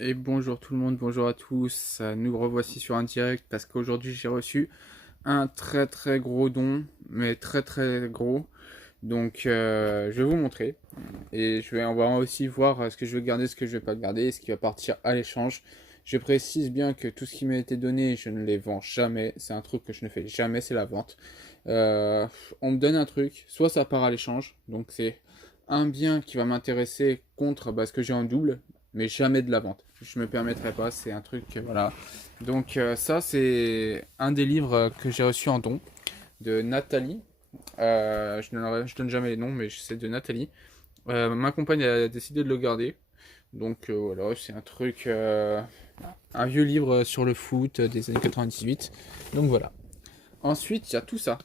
Et bonjour tout le monde, bonjour à tous. Nous revoici sur un direct parce qu'aujourd'hui j'ai reçu un très gros don, mais très gros. Donc je vais vous montrer et on va aussi voir ce que je vais garder, ce que je vais pas garder, ce qui va partir à l'échange. Je précise bien que tout ce qui m'a été donné, je ne les vends jamais. C'est un truc que je ne fais jamais, c'est la vente. Euh, on me donne un truc, soit ça part à l'échange, donc c'est un bien qui va m'intéresser contre ce que j'ai en double, mais jamais de la vente. Je me permettrai pas, c'est un truc, voilà. Donc ça, c'est un des livres que j'ai reçu en don de Nathalie. Je donne jamais les noms, mais c'est de Nathalie. Ma compagne a décidé de le garder. Donc voilà, c'est un truc, un vieux livre sur le foot des années 98. Donc voilà. Ensuite, il y a tout ça,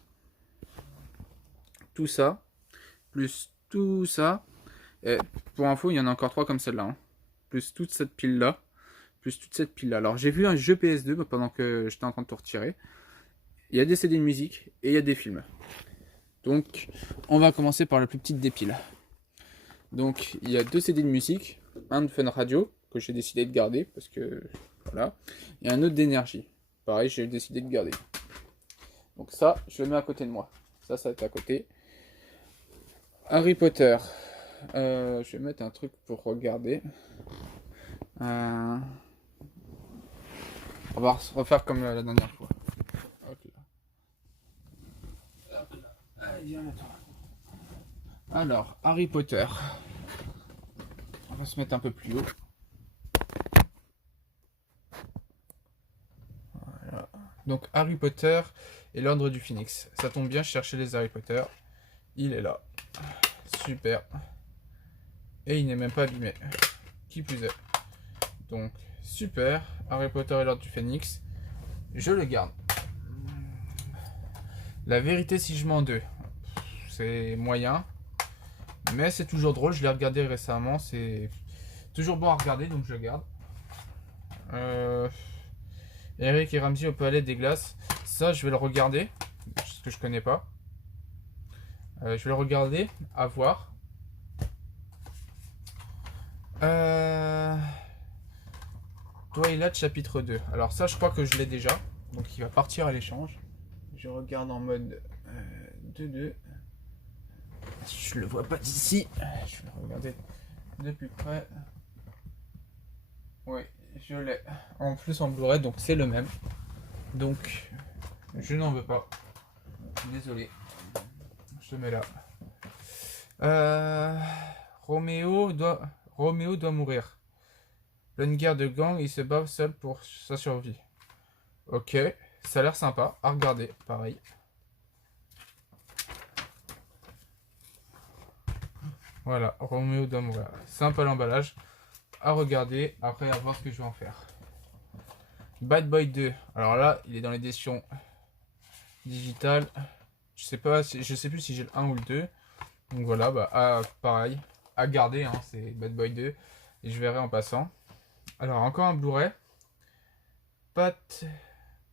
plus tout ça. Et pour info, il y en a encore trois comme celle-là, hein. Plus toute cette pile-là. Plus toute cette pile-là. Alors j'ai vu un jeu PS2 pendant que j'étais en train de tout retirer. Il y a des CD de musique et il y a des films. Donc on va commencer par la plus petite des piles. Donc il y a deux CD de musique, un de Fun Radio que j'ai décidé de garder parce que voilà, et un autre d'énergie. Pareil, j'ai décidé de garder. Donc ça, je le mets à côté de moi. Ça va être à côté. Harry Potter. Je vais mettre un truc pour regarder. On va refaire comme la dernière fois. Hop là. Hop là. Allez, alors, Harry Potter. On va se mettre un peu plus haut. Voilà. Donc, Harry Potter et l'Ordre du Phénix. Ça tombe bien, je cherchais les Harry Potter. Il est là. Super. Et il n'est même pas abîmé. Qui plus est. Donc, super. Harry Potter et l'Ordre du Phénix. Je le garde. La vérité si je mens deux. C'est moyen. Mais c'est toujours drôle. Je l'ai regardé récemment. C'est toujours bon à regarder, donc je le garde. Eric et Ramsey au Palais des Glaces. Ça, je vais le regarder. Ce que je connais pas. Je vais le regarder. À voir. Twilight chapitre 2. Alors ça, je crois que je l'ai déjà. Donc il va partir à l'échange. Je regarde en mode 2-2. Je le vois pas d'ici. Je vais le regarder de plus près. Oui, je l'ai. En plus en Blu-ray, donc c'est le même. Donc je n'en veux pas. Désolé. Je le mets là. Roméo doit mourir. Pleine guerre de gang, il se bat seul pour sa survie. Ok, ça a l'air sympa à regarder, pareil. Voilà, Roméo doit mourir. Sympa l'emballage. À regarder, après à voir ce que je vais en faire. Bad Boy 2. Alors là, il est dans l'édition digitale. Je sais plus si j'ai le 1 ou le 2. Donc voilà, pareil. À garder, hein, c'est Bad Boy 2. Et je verrai en passant. Alors, encore un Blu-ray.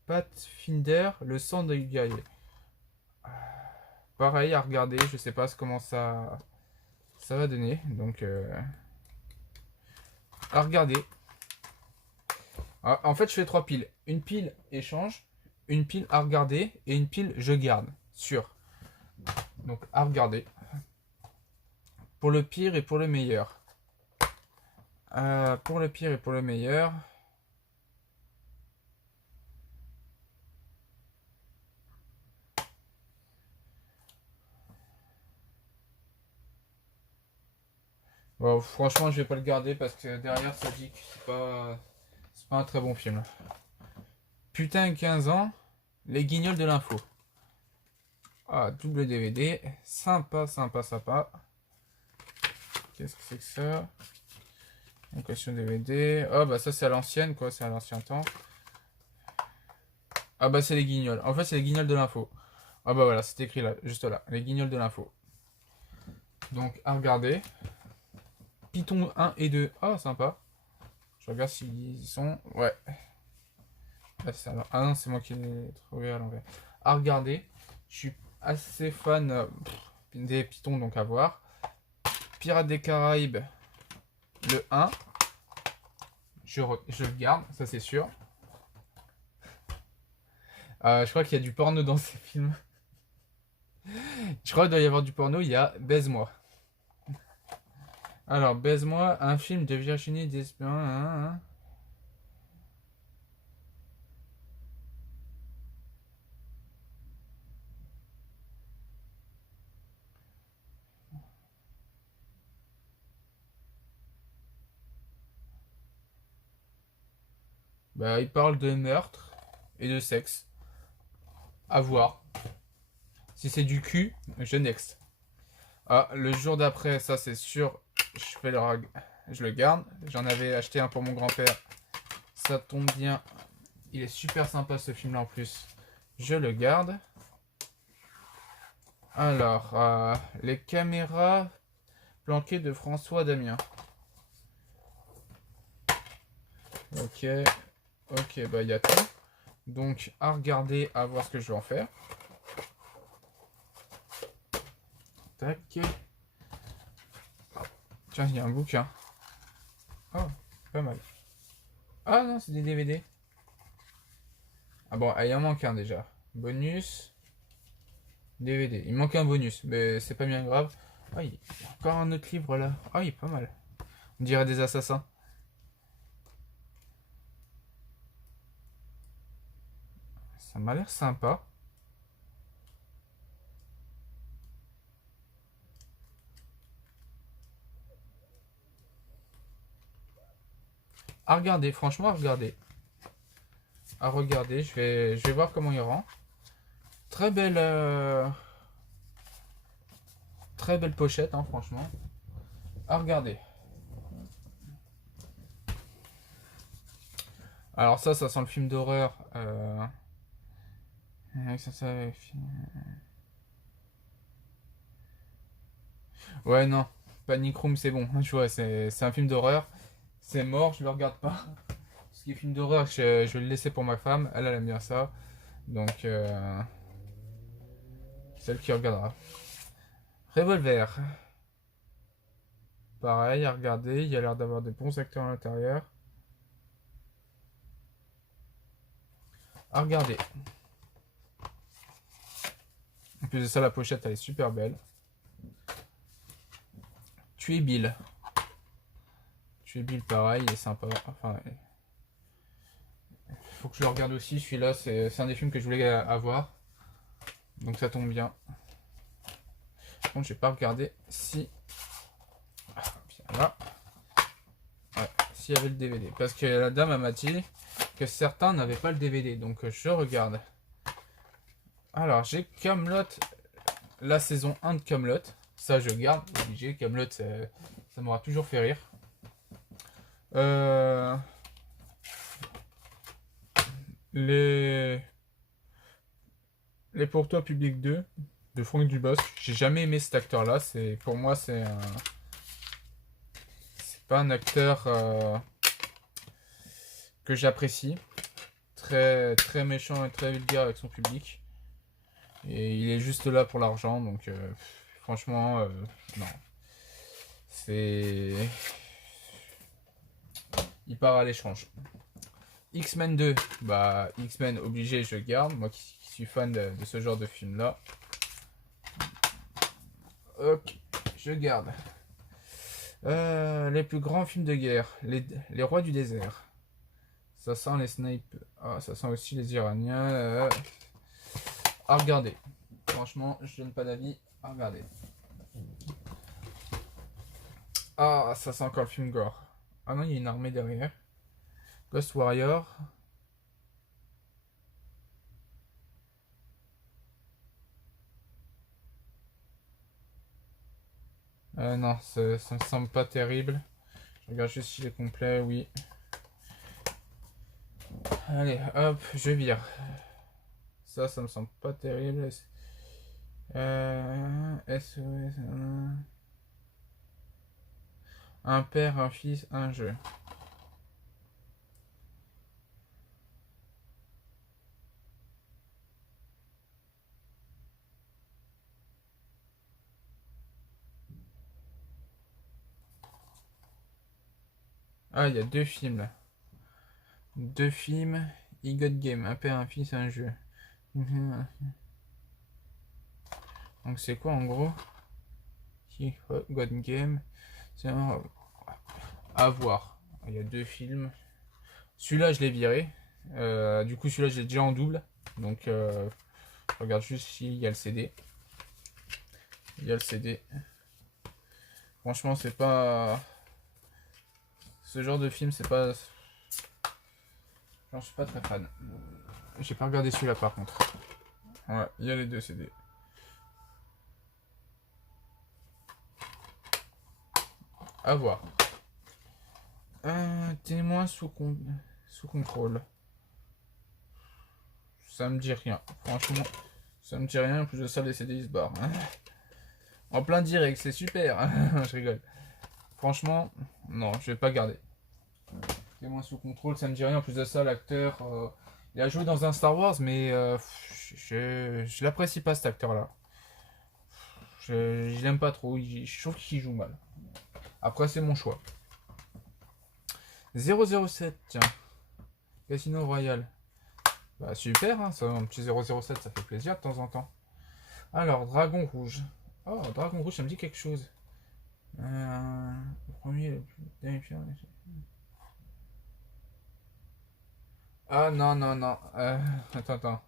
Pathfinder, le sang de guerrier. Pareil à regarder, je sais pas comment ça va donner. Donc, à regarder. En fait, je fais trois piles. Une pile échange, une pile à regarder et une pile je garde. Sûr. Donc, à regarder. Pour le pire et pour le meilleur. Pour le pire et pour le meilleur. Bon, franchement, je vais pas le garder parce que derrière, ça dit que c'est pas un très bon film. Putain, 15 ans, les guignols de l'info. Ah, double DVD. Sympa. Qu'est-ce que c'est que ça? Location DVD. Ah, bah ça, c'est à l'ancienne, quoi. C'est à l'ancien temps. Ah, bah c'est les guignols. En fait, c'est les guignols de l'info. Ah, bah voilà, c'est écrit là, juste là. Les guignols de l'info. Donc, à regarder. Python 1 et 2. Ah, sympa. Je regarde s'ils sont. Ouais. Ah non, c'est moi qui l'ai trouvé à l'envers. À regarder. Je suis assez fan des Pythons, donc à voir. Pirates des Caraïbes, le 1. je le garde, ça c'est sûr. Je crois qu'il y a du porno dans ces films. Je crois qu'il doit y avoir du porno, il y a Baise-moi. Alors, Baise-moi, un film de Virginie Despentes. Bah, il parle de meurtre et de sexe. À voir. Si c'est du cul, je next. Ah, le jour d'après, ça c'est sûr, je le garde. J'en avais acheté un pour mon grand-père. Ça tombe bien. Il est super sympa ce film-là en plus. Je le garde. Alors, les caméras planquées de François Damien. Ok, ok, bah il y a tout. Donc, à regarder, à voir ce que je vais en faire. Tac. Tiens, il y a un bouquin. Oh, pas mal. Ah non, c'est des DVD. Ah bon, il en manque un déjà. Bonus. DVD. Il manque un bonus, mais c'est pas bien grave. Ah, il y a encore un autre livre là. Ah, il est pas mal. On dirait des assassins. Ça m'a l'air sympa. À regarder, franchement, à regarder. À regarder, je vais voir comment il rend. Très belle, très belle pochette, hein, franchement. À regarder. Alors ça sent le film d'horreur. Ouais, non. Panic Room, c'est bon. Je vois, c'est un film d'horreur. C'est mort, je le regarde pas. Ce qui est film d'horreur, je vais le laisser pour ma femme. Elle aime bien ça. Donc, celle qui regardera. Revolver. Pareil, à regarder. Il y a l'air d'avoir de bons acteurs à l'intérieur. À regarder. En plus de ça, la pochette, elle est super belle. Tuer Bill. Tuer Bill, pareil, il est sympa. Enfin, faut que je le regarde aussi. Celui-là, c'est un des films que je voulais avoir. Donc ça tombe bien. Par contre, je vais pas regarder si. Bien là. Ouais, s'il y avait le DVD. Parce que la dame m'a dit que certains n'avaient pas le DVD. Donc je regarde. Alors, j'ai Camelot, la saison 1 de Camelot. Ça, je garde, obligé. Camelot, ça m'aura toujours fait rire. Les Pour toi, Public 2 de Franck Dubosc. J'ai jamais aimé cet acteur-là. Pour moi, c'est pas un acteur que j'apprécie. Très, très méchant et très vulgaire avec son public. Et il est juste là pour l'argent. Donc, franchement, non. C'est. Il part à l'échange. X-Men 2, bah X-Men obligé, je garde. Moi qui suis fan de ce genre de film là. Ok, je garde. Les plus grands films de guerre, les rois du désert. Ça sent les snipes. Ah, ça sent aussi les Iraniens. À regarder. Franchement, je donne pas d'avis. À regarder. Ah, ça sent encore le film gore. Ah non, il y a une armée derrière. Ghost Warrior. Non, ça me semble pas terrible. Je regarde juste s'il est complet, oui. Allez, hop, je vire. Ça me semble pas terrible. SOS. Un père, un fils, un jeu. Ah, il y a deux films là. 2 films. I Got Game. Un père, un fils, un jeu. Donc c'est quoi en gros? I Got Game. C'est un... à voir. Il y a 2 films. Celui-là je l'ai viré. Du coup celui-là je l'ai déjà en double. Donc je regarde juste s'il y a le CD. Il y a le CD. Franchement c'est pas... Ce genre de film c'est pas... J'en suis pas très fan. J'ai pas regardé celui-là par contre. Ouais, il y a les 2 CD. À voir. Témoin sous contrôle. Ça me dit rien. Franchement, ça me dit rien. En plus de ça, les CD ils se barrent. En plein direct, c'est super. Je rigole. Franchement, non, je vais pas garder. Témoin sous contrôle, ça me dit rien. En plus de ça, l'acteur, il a joué dans un Star Wars, mais je l'apprécie pas cet acteur-là. Je l'aime pas trop. Je trouve qu'il joue mal. Après, c'est mon choix. 007, tiens. Casino Royal. Bah super, hein, ça, un petit 007, ça fait plaisir de temps en temps. Alors, Dragon Rouge. Oh, Dragon Rouge, ça me dit quelque chose. Le premier, le plus... Ah non, non, non. Attends.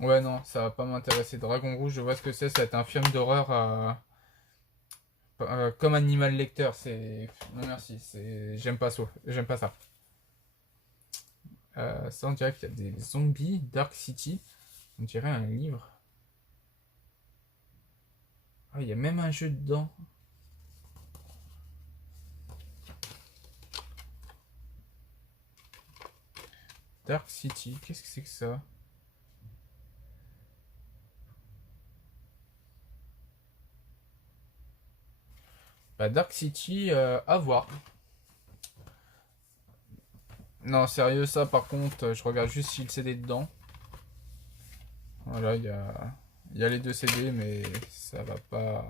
Ouais, non, ça va pas m'intéresser. Dragon Rouge, je vois ce que c'est. Ça va être un film d'horreur comme Animal Lecter. C'est. Non, merci. J'aime pas ça. J'aime pas ça. Ça, on dirait qu'il y a des zombies. Dark City. On dirait un livre. Ah, il y a même un jeu dedans. Dark City. Qu'est-ce que c'est que ça? Bah, Dark City, à voir. Non, sérieux, ça par contre, je regarde juste si le CD est dedans. Voilà, il y a les 2 CD, mais ça va pas.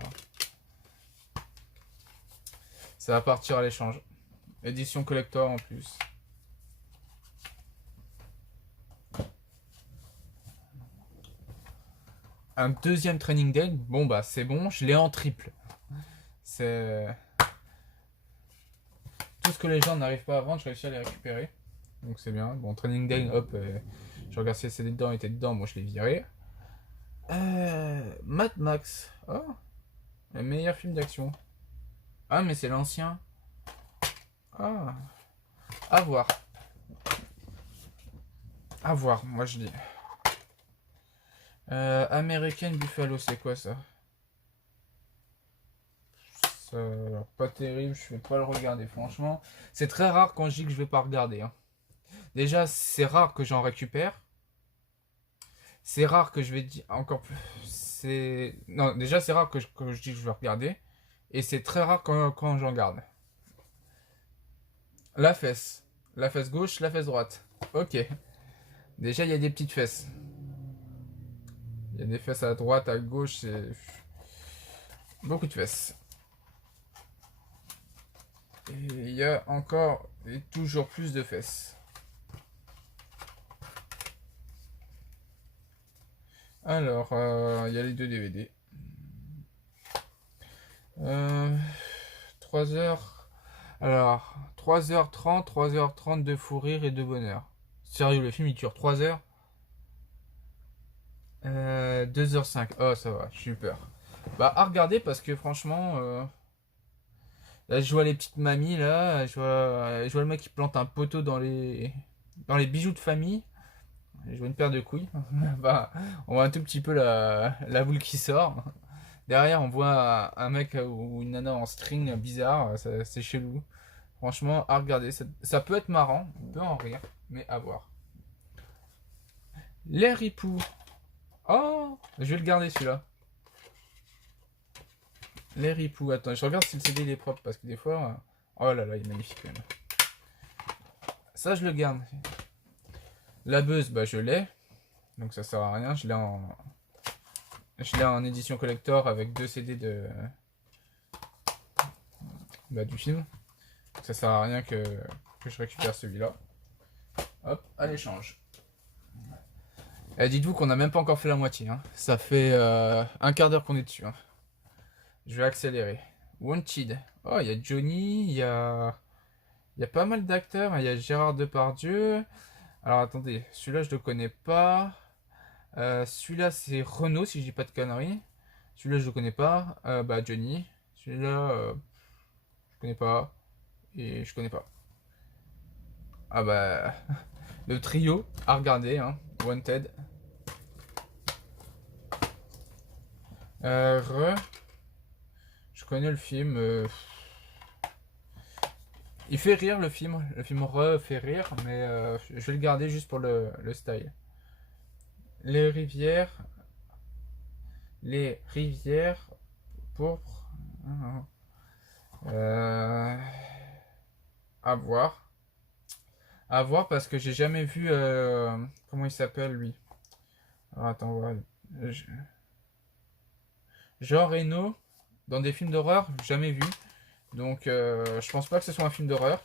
Ça va partir à l'échange. Édition collector en plus. Un deuxième Training Day, bon bah c'est bon, je l'ai en triple. C'est. Tout ce que les gens n'arrivent pas à vendre, je réussis à les récupérer. Donc c'est bien. Bon, Training Day, hop, je regarde si les CD dedans étaient dedans, moi je l'ai viré. Mad Max. Oh, le meilleur film d'action. Ah, mais c'est l'ancien. Ah, à voir. À voir, moi je dis. American Buffalo, c'est quoi ça? Ça a l'air pas terrible, je vais pas le regarder, franchement. C'est très rare quand je dis que je vais pas regarder. Hein. Déjà, c'est rare que j'en récupère. C'est rare que je vais dire encore plus. Non, déjà, c'est rare que je dis que je vais regarder. Et c'est très rare quand j'en garde. La fesse. La fesse gauche, la fesse droite. Ok. Déjà, il y a des petites fesses. Il y a des fesses à droite, à gauche, c'est. Beaucoup de fesses. Et il y a encore et toujours plus de fesses. Alors, il y a les 2 DVD. 3 heures. Alors, 3h30, 3h30 de fou rire et de bonheur. Sérieux, le film il dure 3 heures. 2h05. Oh, ça va, super. Bah, à regarder parce que franchement, là, je vois les petites mamies là. Je vois le mec qui plante un poteau dans les bijoux de famille. Je vois une paire de couilles. Bah, on voit un tout petit peu la boule qui sort. Derrière, on voit un mec ou une nana en string bizarre. C'est chelou. Franchement, à regarder. Ça peut être marrant. On peut en rire. Mais à voir. Les ripoux. Oh, je vais le garder celui-là. Les ripoux. Attends, je regarde si le CD il est propre. Parce que des fois. Oh là là, il est magnifique quand même. Ça, je le garde. La Buzz, bah je l'ai. Donc ça sert à rien. Je l'ai en édition collector avec 2 CD du film. Donc ça sert à rien que je récupère celui-là. Hop, à l'échange. Dites-vous qu'on n'a même pas encore fait la moitié. Hein. Ça fait un quart d'heure qu'on est dessus. Hein. Je vais accélérer. Wanted. Oh, il y a Johnny, il y a pas mal d'acteurs. Il y a Gérard Depardieu. Alors attendez, celui-là je le connais pas. Celui-là c'est Renault si je dis pas de conneries. Celui-là je le connais pas. Johnny. Celui-là je connais pas. Et je connais pas. Ah bah le trio à regarder, hein. Wanted. Je connais le film. Il fait rire le film. Le film fait rire, mais je vais le garder juste pour le style. Les rivières. Les rivières pourpres. À voir. À voir parce que j'ai jamais vu. Comment il s'appelle lui? Alors, attends, on va. Jean Reno dans des films d'horreur, jamais vu. Donc je pense pas que ce soit un film d'horreur.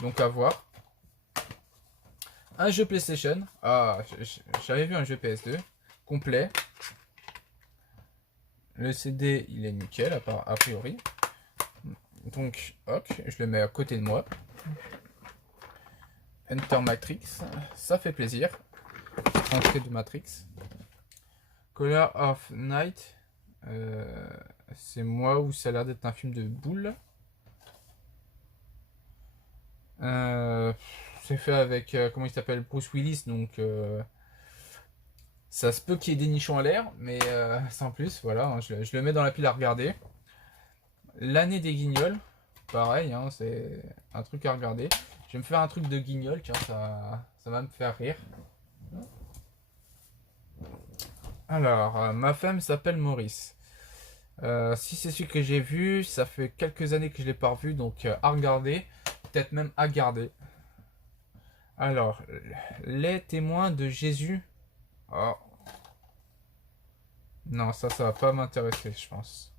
Donc à voir. Un jeu PlayStation. Ah, j'avais vu un jeu PS2 complet. Le CD, il est nickel a priori. Donc, ok, je le mets à côté de moi. Enter Matrix, ça fait plaisir. Entrée de Matrix. Color of Night. C'est moi où ça a l'air d'être un film de boule. C'est fait avec, comment il s'appelle, Bruce Willis, donc ça se peut qu'il y ait des nichons à l'air, mais sans plus, voilà, hein, je le mets dans la pile à regarder. L'année des guignols, pareil, hein, c'est un truc à regarder. Je vais me faire un truc de guignol, tiens, ça va me faire rire. Alors, ma femme s'appelle Maurice. Si c'est celui que j'ai vu, ça fait quelques années que je l'ai pas revu, donc à regarder, peut-être même à garder. Alors, les témoins de Jésus. Oh. Non, ça va pas m'intéresser, je pense.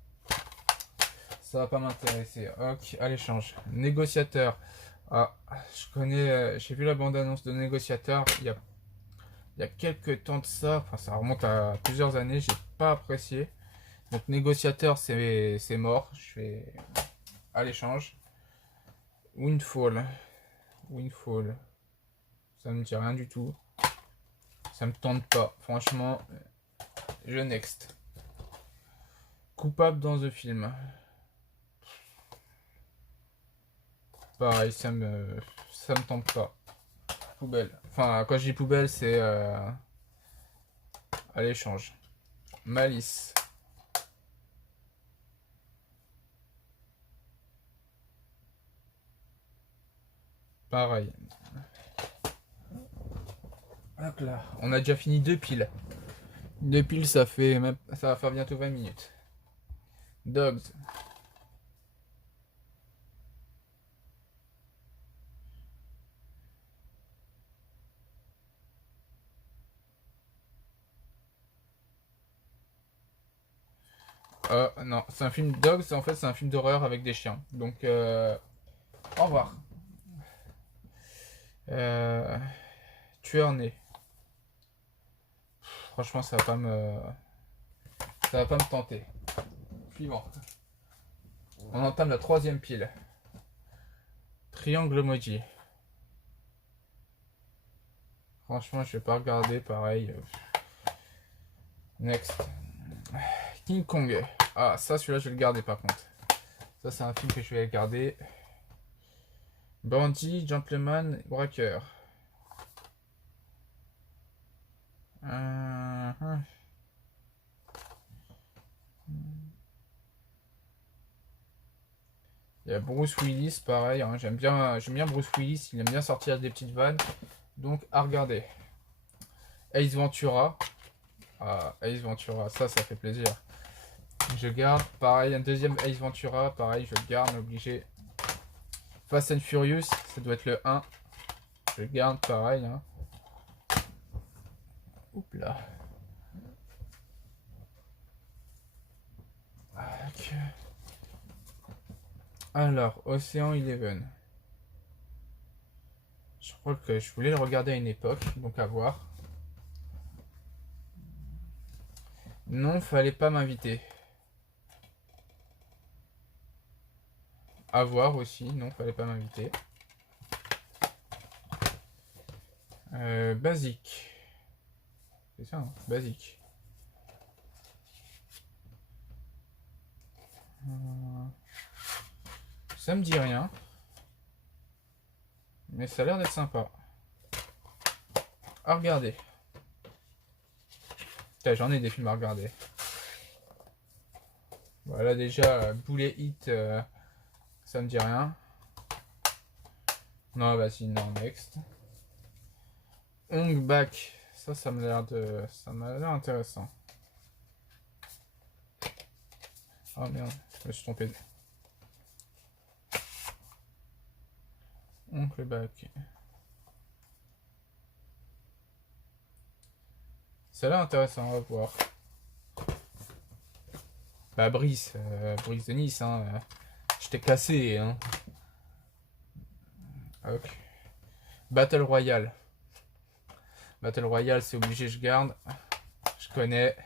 Ça va pas m'intéresser. Ok, à l'échange. Négociateur. Ah, je connais, j'ai vu la bande-annonce de Négociateur il y a quelques temps de ça. Enfin, ça remonte à plusieurs années, j'ai pas apprécié. Donc, Négociateur, c'est mort. Je vais à l'échange. Windfall. Windfall. Ça me dit rien du tout. Ça me tente pas. Franchement, je next. Coupable dans The Film. Pareil, ça me tente pas. Poubelle. Enfin, quand je dis poubelle, c'est à l'échange. Malice. Pareil. Hop là. On a déjà fini 2 piles. 2 piles, ça va faire bientôt 20 minutes. Dogs. Non, c'est un film Dogs, en fait c'est un film d'horreur avec des chiens. Donc au revoir. Tueur né. Franchement ça va pas me tenter. Suivant. On entame la 3e pile. Triangle emoji. Franchement je vais pas regarder pareil. Next. King Kong. Ah, ça, celui-là, je vais le garder par contre. Ça, c'est un film que je vais garder. Bandit, Gentleman, Braqueur. Il y a Bruce Willis, pareil. Hein, j'aime bien Bruce Willis. Il aime bien sortir des petites vannes. Donc, à regarder. Ace Ventura. Ah, Ace Ventura, ça fait plaisir. Je garde, pareil, un deuxième Ace Ventura, pareil, je le garde, obligé. Fast and Furious, ça doit être le 1. Je le garde, pareil. Hein. Oups là. Ok. Alors, Océan Eleven. Je crois que je voulais le regarder à une époque, donc à voir. Non, fallait pas m'inviter. À voir aussi, non, fallait pas m'inviter. Basique. C'est ça, hein, basique. Ça me dit rien. Mais ça a l'air d'être sympa. À regarder. Putain, j'en ai des films à regarder. Voilà déjà, Boulet Hit, ça me dit rien. Non, vas-y, non, next. Hong Bak, ça m'a l'air intéressant. Oh merde, je me suis trompé. Oncle Bak. Ça a l'air intéressant, on va voir. Bah Brice de Nice, hein. Je t'ai cassé, hein. Ok. Battle Royale. Battle Royale, c'est obligé, je garde. Je connais.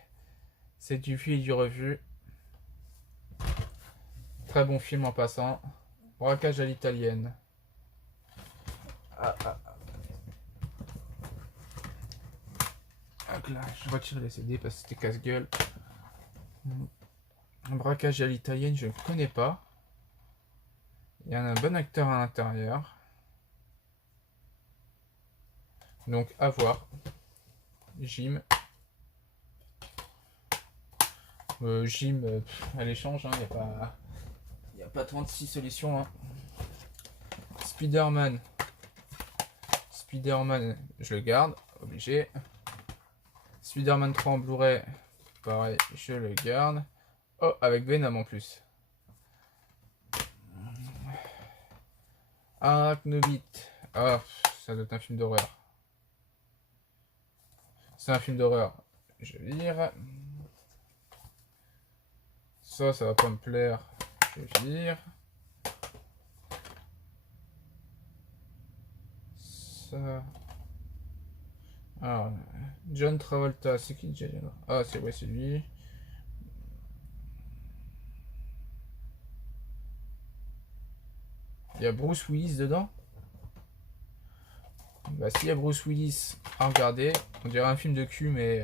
C'est du vu et du revu. Très bon film en passant. Braquage à l'italienne. Là, je retire les CD parce que c'était casse-gueule. Braquage à l'italienne, je ne connais pas. Il y a un bon acteur à l'intérieur. Donc à voir. Jim. Jim, à l'échange, il n'y a pas 36 solutions. Hein. Spider-Man. Spider-Man, je le garde, obligé. Spider-Man 3 en Blu-ray, pareil, je le garde. Oh, avec Venom en plus. Arachnobit. Ah, ça doit être un film d'horreur. C'est un film d'horreur. Je vire. Ça va pas me plaire. Je vire. Ça. Alors, John Travolta, c'est qui? Ah, c'est ouais, c'est lui. Il y a Bruce Willis dedans. Bah, s'il y a Bruce Willis à regarder, on dirait un film de cul, mais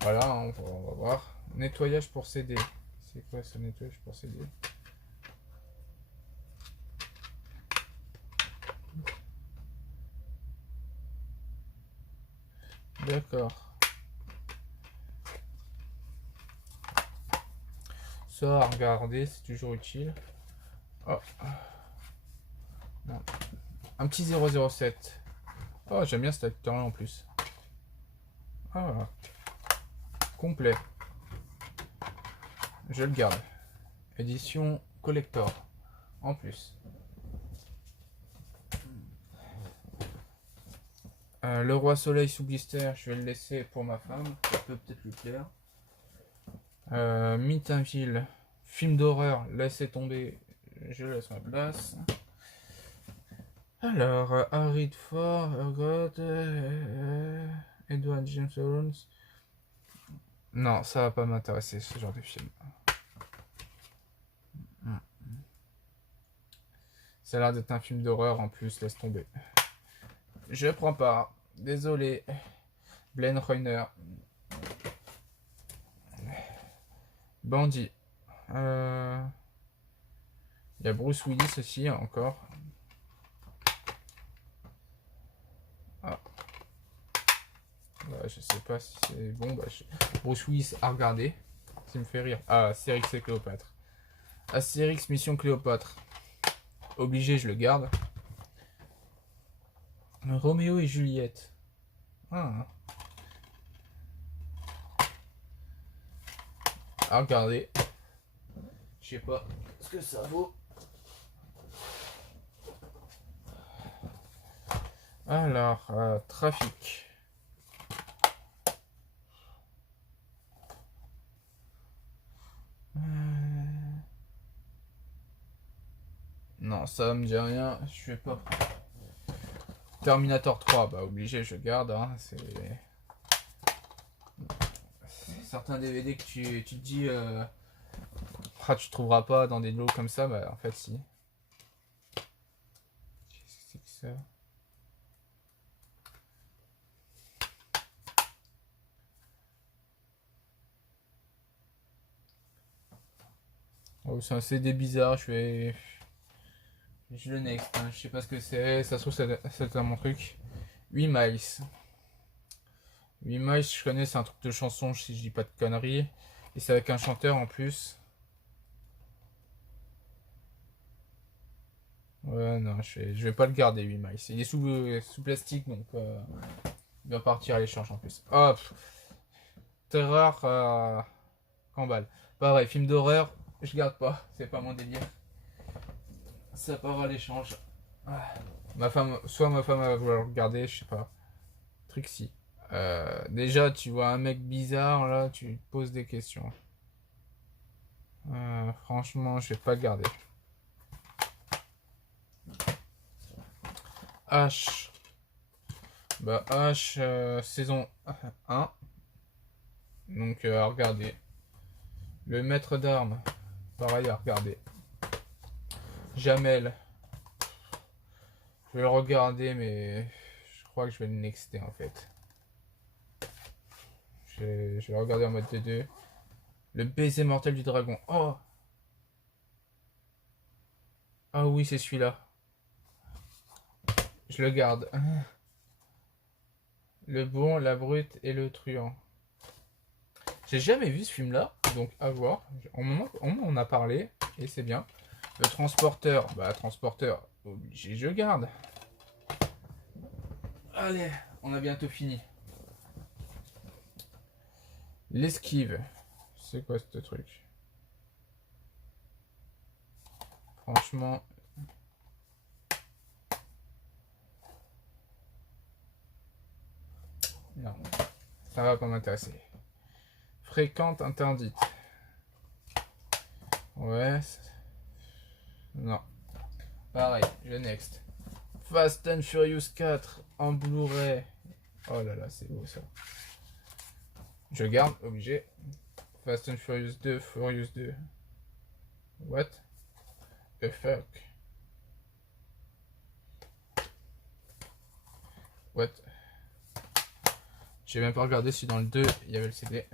voilà, on va voir. Nettoyage pour CD. C'est quoi ce nettoyage pour CD? D'accord. Ça à regarder, c'est toujours utile. Oh. Non. Un petit 007. Oh, j'aime bien cet acteur là en plus. Ah. Complet. Je le garde. Édition collector. En plus. Le Roi Soleil sous blister, je vais le laisser pour ma femme. Ça peut peut-être lui plaire. Mythinville. Film d'horreur, laissez tomber. Je laisse ma place. Alors, Harry Ford, Edward James Olmos. Non, ça va pas m'intéresser ce genre de film. Ça a l'air d'être un film d'horreur en plus, laisse tomber. Je prends pas. Désolé. Blade Runner. Bandit. Il y a Bruce Willis aussi, encore. Ah. Ouais, je sais pas si c'est bon. Bah, Bruce Willis à regarder. Ça me fait rire. Ah, Astérix et Cléopâtre. Astérix Mission Cléopâtre. Obligé, je le garde. Roméo et Juliette. Ah. À regarder. Je sais pas ce que ça vaut. Alors, Trafic. Non, ça me dit rien, je vais pas. Terminator 3, bah obligé, je garde. Hein. C'est certains DVD que tu te dis, ah, tu trouveras pas dans des lots comme ça, bah en fait, si. Qu'est-ce que c'est que ça? Oh, c'est un CD bizarre, je le next, hein. Je sais pas ce que c'est, ça se trouve c'est mon truc. 8 miles. 8 miles, je connais, c'est un truc de chanson si je dis pas de conneries. Et c'est avec un chanteur en plus. Ouais, non, je vais pas le garder 8 miles. Il est sous plastique donc il va partir à l'échange en plus. Hop! Terreur Cambal. Pareil, film d'horreur, je garde pas, c'est pas mon délire. Ça part à l'échange. Ah. Soit ma femme va vouloir le regarder, je sais pas. Trixie. Déjà, tu vois un mec bizarre, là, tu te poses des questions. Franchement, je vais pas le garder. H. Bah, H, saison 1. Donc, à regarder. Le maître d'armes. Pareil, à regarder. Jamel. Je vais le regarder, mais je crois que je vais le nexter en fait. Je vais le regarder en mode T2. Le baiser mortel du dragon. Oh! Ah oui, c'est celui-là. Je le garde. Le bon, la brute et le truand. J'ai jamais vu ce film-là, donc à voir. On m'en a parlé, et c'est bien. Le transporteur, bah transporteur, obligé, je garde. Allez, on a bientôt fini. L'esquive. C'est quoi ce truc? Franchement. Non. Ça va pas m'intéresser. Fréquente interdite. Ouais. Non. Pareil, je next. Fast and Furious 4 en Blu-ray. Oh là là, c'est beau ça. Je garde, obligé. Fast and Furious 2, Furious 2. What the fuck? What? J'ai même pas regardé si dans le 2 il y avait le CD.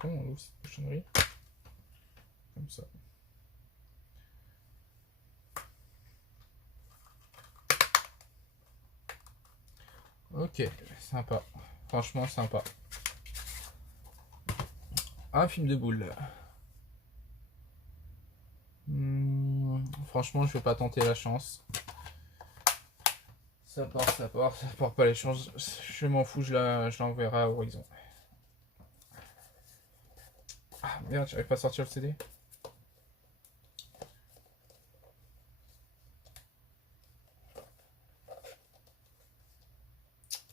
Comment on ouvre cette cochonnerie? Comme ça. Ok, sympa. Franchement sympa. Un film de boule. Franchement, je vais pas tenter la chance. Ça part pas les chances. Je m'en fous, je l'enverrai à Horizon. Ah merde, j'arrive pas à sortir le CD.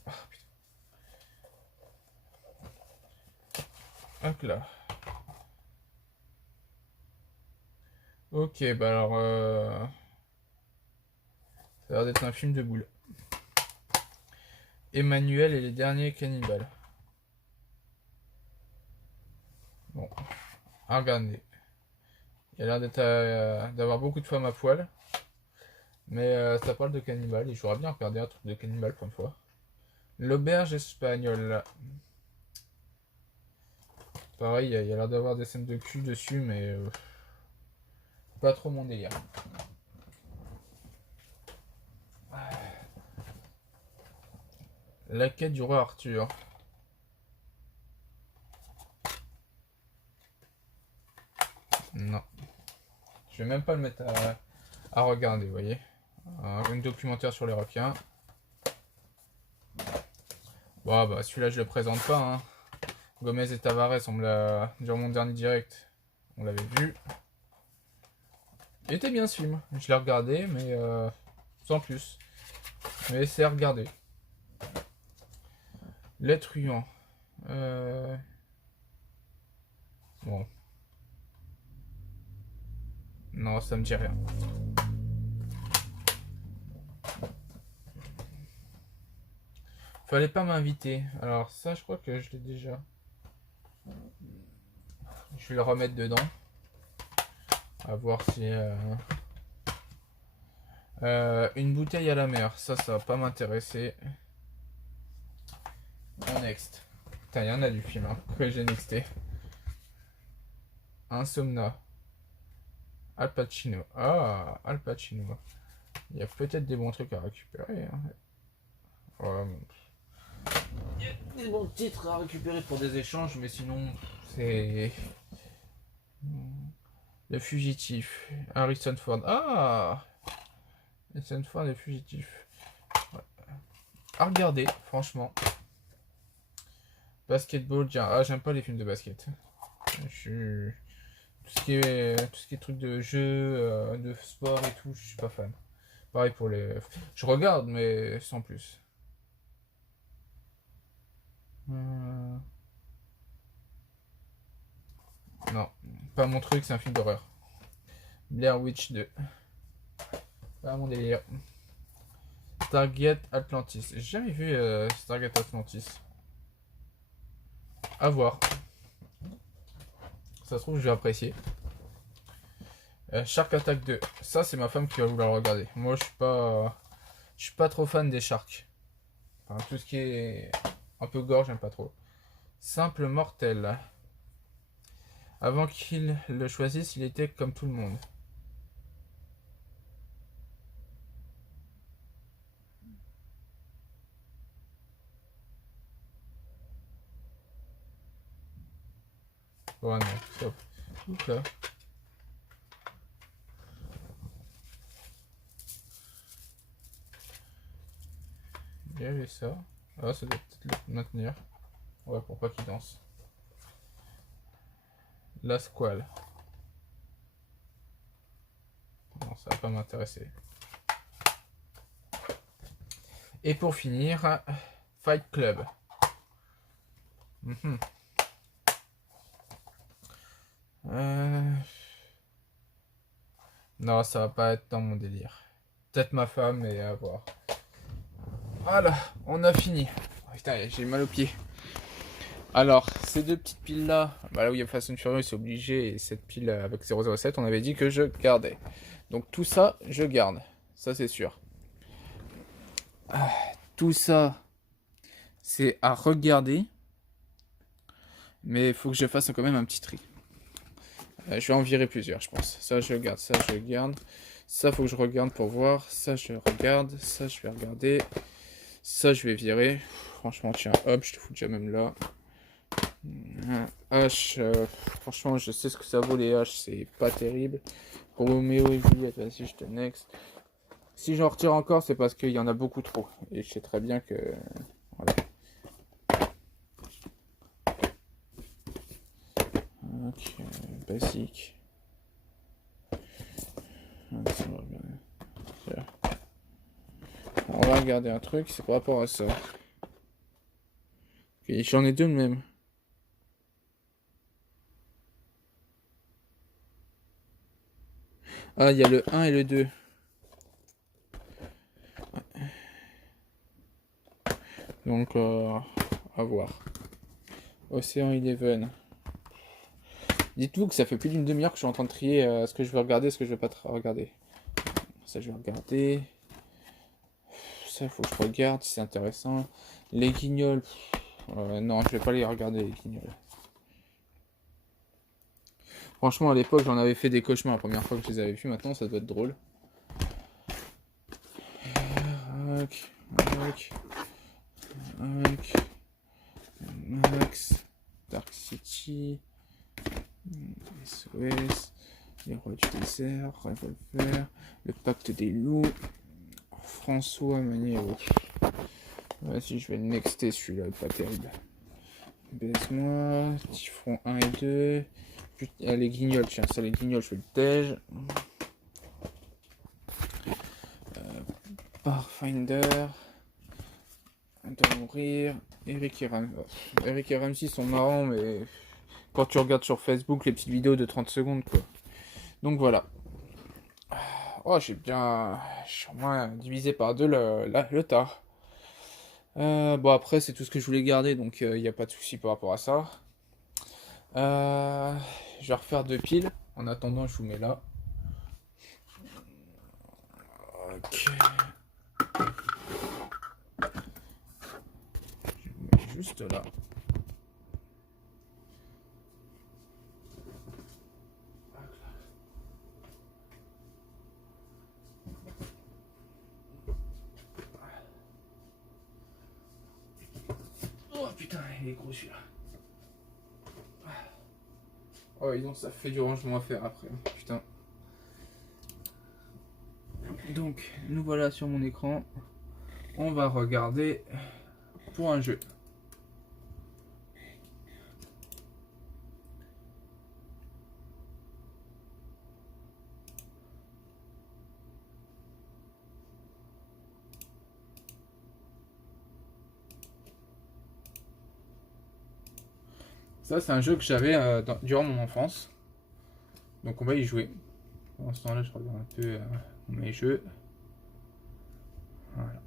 Ah, hop là. Ok, bah alors... ça a l'air d'être un film de boule. Emmanuel et les derniers cannibales. Bon, à regarder. Il a l'air d'avoir beaucoup de femmes à poil. Mais ça parle de cannibales et j'aurais bien regardé un truc de cannibale pour une fois. L'auberge espagnole. Pareil, il y a l'air d'avoir des scènes de cul dessus, mais pas trop mon délire. La quête du roi Arthur. Non. Je vais même pas le mettre à regarder, vous voyez. Un documentaire sur les requins. Bon, bah celui-là, je le présente pas. Hein. Gomez et Tavares, durant mon dernier direct, on l'avait vu. Il était bien ce film. Je l'ai regardé, mais sans plus. Je vais essayer de regarder. Les truands. Bon. Non, ça me dit rien. Fallait pas m'inviter. Alors ça, je crois que je l'ai déjà. Je vais le remettre dedans. À voir si... une bouteille à la mer. Ça va pas m'intéresser. Next. Putain, il y en a du film hein, que j'ai nexté. Insomnia. Al Pacino. Ah, Al Pacino. Il y a peut-être des bons trucs à récupérer. Hein. Ouais, bon. Il y a des bons titres à récupérer pour des échanges, mais sinon, c'est... Le fugitif. Harrison Ford. Ah, Harrison Ford, le fugitif. Ouais. À regarder, franchement. Basketball, j'aime pas les films de basket. Tout ce qui est truc de jeu, de sport et tout, je suis pas fan. Pareil pour les... Je regarde, mais sans plus. Non, pas mon truc, c'est un film d'horreur. Blair Witch 2. Pas mon délire. Stargate Atlantis. J'ai jamais vu Stargate Atlantis. À voir. Ça se trouve, je vais apprécier. Shark Attack 2. Ça, c'est ma femme qui va vouloir regarder. Moi, je suis pas trop fan des sharks. Enfin, tout ce qui est un peu gore, j'aime pas trop. Simple mortel. Avant qu'il le choisisse, il était comme tout le monde. Oh non, stop. Oups là. Il y avait ça. Ah, ça doit peut-être le maintenir. Ouais, pour pas qu'il danse. La squale. Non, ça va pas m'intéresser. Et pour finir, Fight Club. Non, ça va pas être dans mon délire. Peut-être ma femme, mais à voir. Voilà, on a fini. Oh, putain, j'ai mal aux pieds. Alors, ces deux petites piles là, bah là où il y a Fast and Furious, c'est obligé, et cette pile avec 007, on avait dit que je gardais. Donc tout ça, je garde. Ça, c'est sûr. Tout ça, c'est à regarder. Mais il faut que je fasse quand même un petit tri. Je vais en virer plusieurs, je pense. Ça, je garde. Ça, je garde. Ça, faut que je regarde pour voir. Ça, je regarde. Ça, je vais regarder. Ça, je vais virer. Franchement, tiens, hop, je te fous déjà même là. H, franchement, je sais ce que ça vaut les H, c'est pas terrible. Roméo et Juliette, vas-y, je te next. Si j'en retire encore, c'est parce qu'il y en a beaucoup trop. Et je sais très bien que... Voilà. Ok, basique. On va regarder un truc, c'est par rapport à ça. Okay, j'en ai deux de même. Ah, il y a le 1 et le 2. Donc, à voir. Océan Eleven. Dites-vous que ça fait plus d'une demi-heure que je suis en train de trier ce que je vais regarder, ce que je vais pas regarder. Ça, je vais regarder. Ça, il faut que je regarde si c'est intéressant. Les guignols. Non, je vais pas les regarder, les guignols. Franchement, à l'époque, j'en avais fait des cauchemars la première fois que je les avais vus. Maintenant, ça doit être drôle. Max. Dark City. SOS. Les rois du désert. Revolver. Le pacte des loups. François Maniero. Vas-y, je vais le nexter celui-là, pas terrible. Baisse-moi. Typhon 1 et 2. Putain, les guignols, tiens, ça les guignols, je fais le tège. Pathfinder. De mourir. Eric et Ramsey sont marrants, mais quand tu regardes sur Facebook les petites vidéos de 30 secondes, quoi. Donc voilà. Oh, j'ai au moins divisé par deux le tas. Bon, après, c'est tout ce que je voulais garder, donc il n'y a pas de souci par rapport à ça. Je vais refaire 2 piles. En attendant, je vous mets là. Ok. Je vous mets juste là. Oh putain, il est gros celui-là. Oh, et donc ça fait du rangement à faire après. Putain. Donc, nous voilà sur mon écran. On va regarder pour un jeu. Ça, c'est un jeu que j'avais durant mon enfance. Donc, on va y jouer. Pour l'instant, là, je regarde un peu mes jeux. Voilà.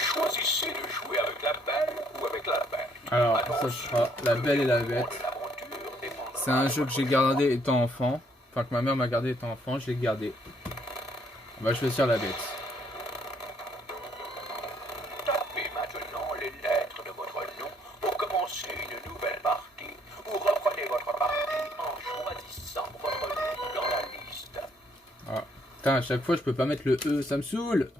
Choisissez de jouer avec la belle ou avec la bête. Alors, ça sera La Belle et la Bête. C'est un jeu que j'ai gardé étant enfant. Enfin, que ma mère m'a gardé étant enfant. Je l'ai gardé. On va choisir La Bête. Tapez maintenant les lettres de votre nom pour commencer une nouvelle partie ou reprenez votre partie en choisissant votre nom dans la liste. Ah. Putain, à chaque fois, je peux pas mettre le E. Ça me saoule.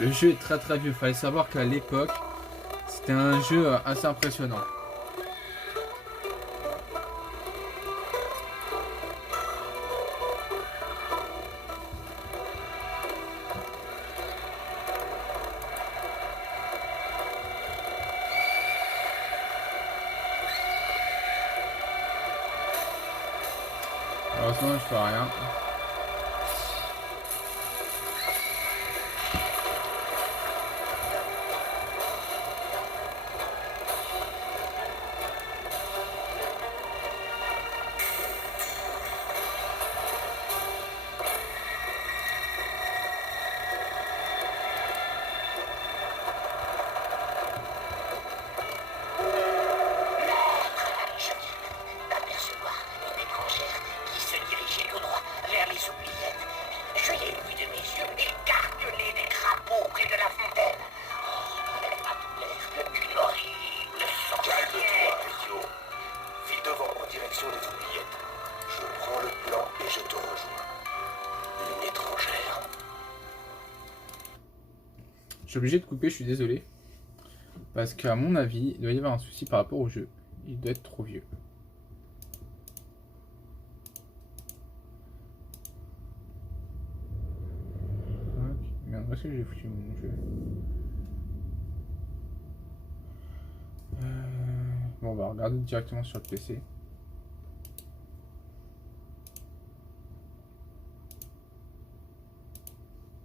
Le jeu est très très vieux. Fallait savoir qu'à l'époque, c'était un jeu assez impressionnant. Heureusement, je fais rien. D'apercevoir une étrangère qui se dirigeait tout droit vers les oubliettes. Je l'ai vu de mes yeux écarteler des crapauds près de la fontaine. Oh, elle a tout l'air d'une horrible sorcière. Calme-toi, Rio. File devant en direction des oubliettes. Je prends le plan et je te rejoins. Une étrangère. Je suis obligé de couper, je suis désolé. Parce qu'à mon avis, il doit y avoir un souci par rapport au jeu. Il doit être trop vieux. Merde, où est-ce que j'ai foutu mon jeu? Bon, on va regarder directement sur le PC.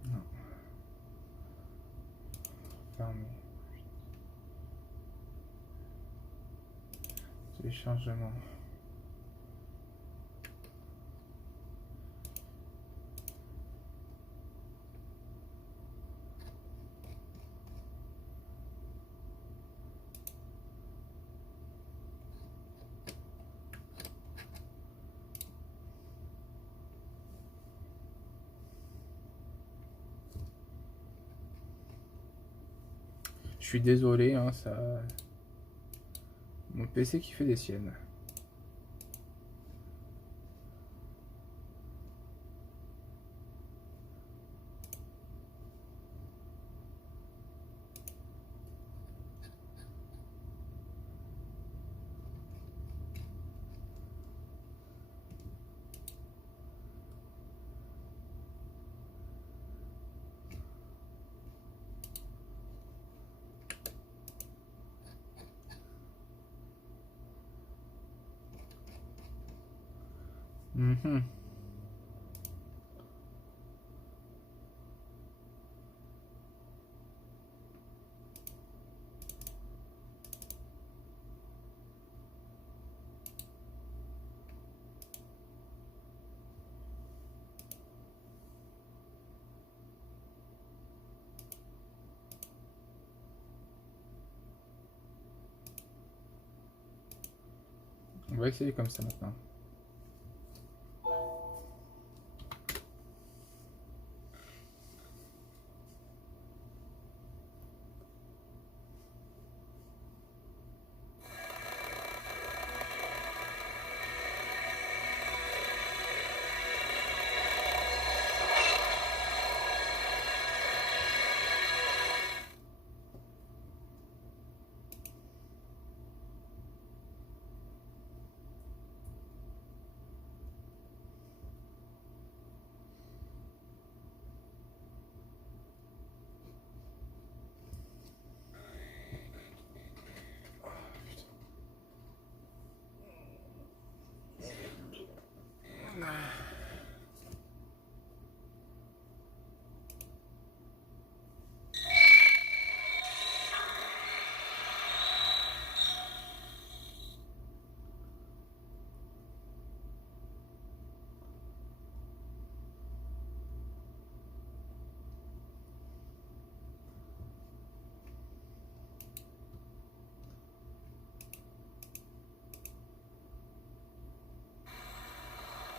Non. Fermé. Téléchargement. suis désolé, hein, ça... Mon PC qui fait des siennes. Mhm. On va essayer comme ça maintenant.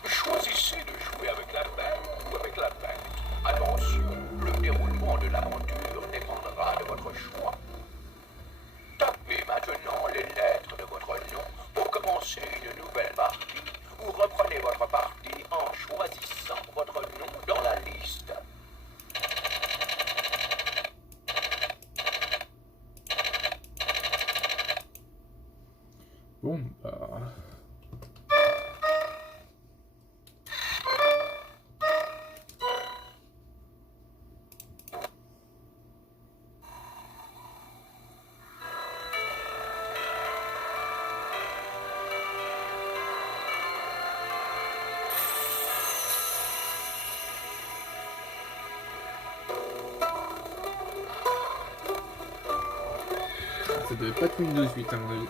Choisissez de jouer avec la belle ou avec la bête. Attention, le déroulement de l'aventure dépendra de votre choix. Tapez maintenant les lettres de votre nom pour commencer une nouvelle partie ou reprenez votre partie en choisissant votre nom dans la liste. Bon, bah... Ça devait pas être Windows 8 à mon avis.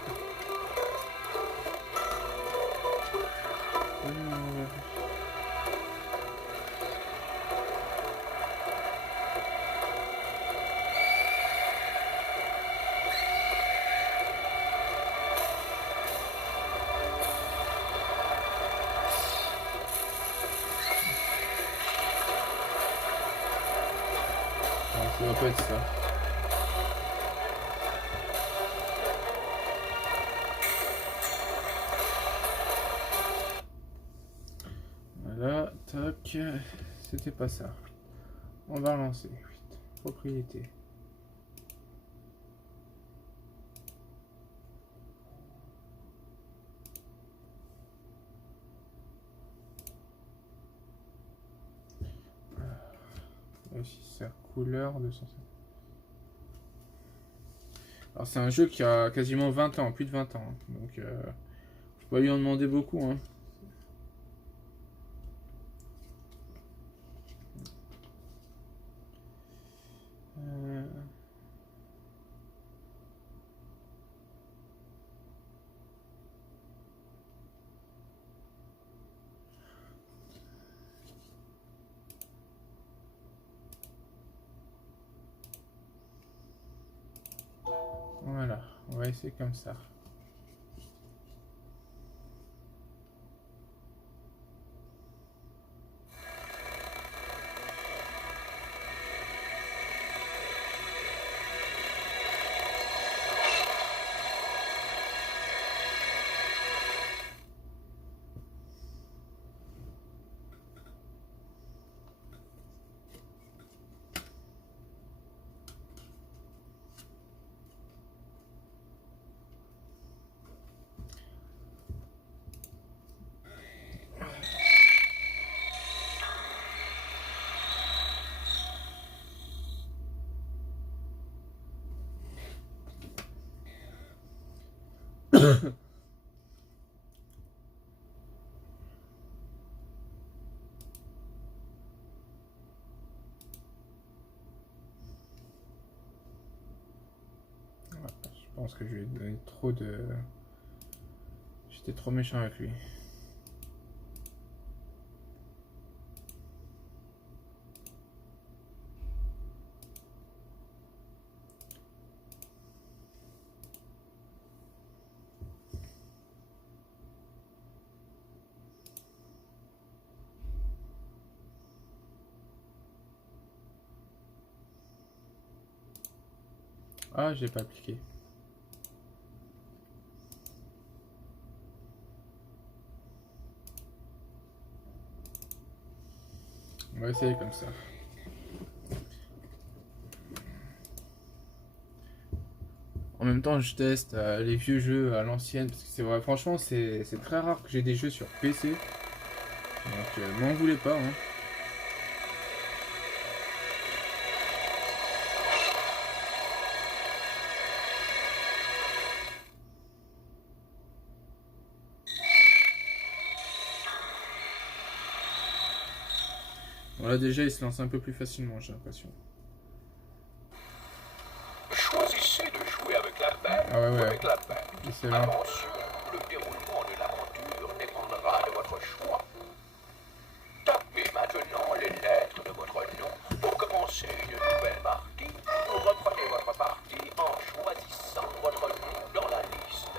Non, ça va pas être ça. Voilà, tac, c'était pas ça. On va relancer. Propriété. Aussi sa couleur de son... Alors c'est un jeu qui a quasiment 20 ans, plus de 20 ans. Donc je peux pas lui en demander beaucoup. Hein. Voilà, on va essayer comme ça. Je pense que je lui ai donné trop de... J'étais trop méchant avec lui. Ah, j'ai pas appliqué. On va essayer comme ça. En même temps, je teste les vieux jeux à l'ancienne parce que c'est vrai, franchement, c'est très rare que j'ai des jeux sur PC. Donc, m'en voulez pas. Hein. Voilà, déjà, il se lance un peu plus facilement, j'ai l'impression. Choisissez de jouer avec la bête Ah ouais, ou ouais. avec la bête. Excellent. Attention, le déroulement de l'aventure dépendra de votre choix. Tapez maintenant les lettres de votre nom pour commencer une nouvelle partie. Vous reprenez votre partie en choisissant votre nom dans la liste.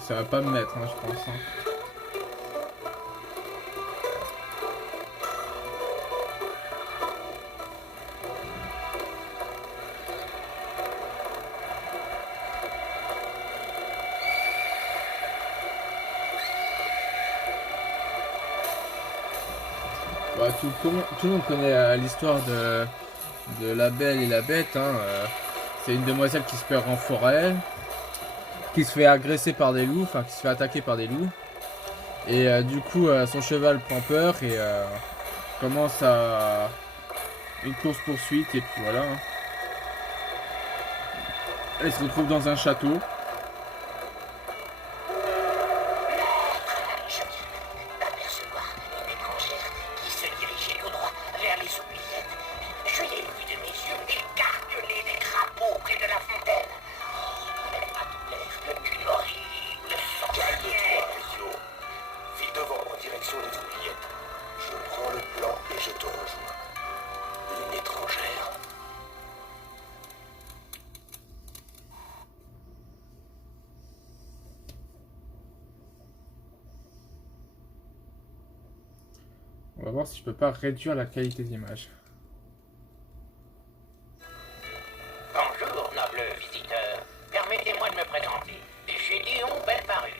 Ça va pas me mettre, hein, je pense. Hein. Bah, tout le monde connaît l'histoire de la Belle et la Bête. Hein, c'est une demoiselle qui se perd en forêt, qui se fait agresser par des loups, enfin qui se fait attaquer par des loups. Et du coup, son cheval prend peur et commence à une course-poursuite. Et puis voilà. Hein. Elle se retrouve dans un château. Je viens d'apercevoir une étrangère qui se dirigeait tout droit vers les oubliettes. Je l'ai vue de mes yeux écarteler des crapauds près de la fontaine. Oh, elle m'a donné une horrible sorcière. File devant en direction des oubliettes. Je prends le plan et je te rejoins. Une étrangère. On va voir si je peux pas réduire la qualité d'image. Bonjour, noble visiteur. Permettez-moi de me présenter. Gédéon Belleparure.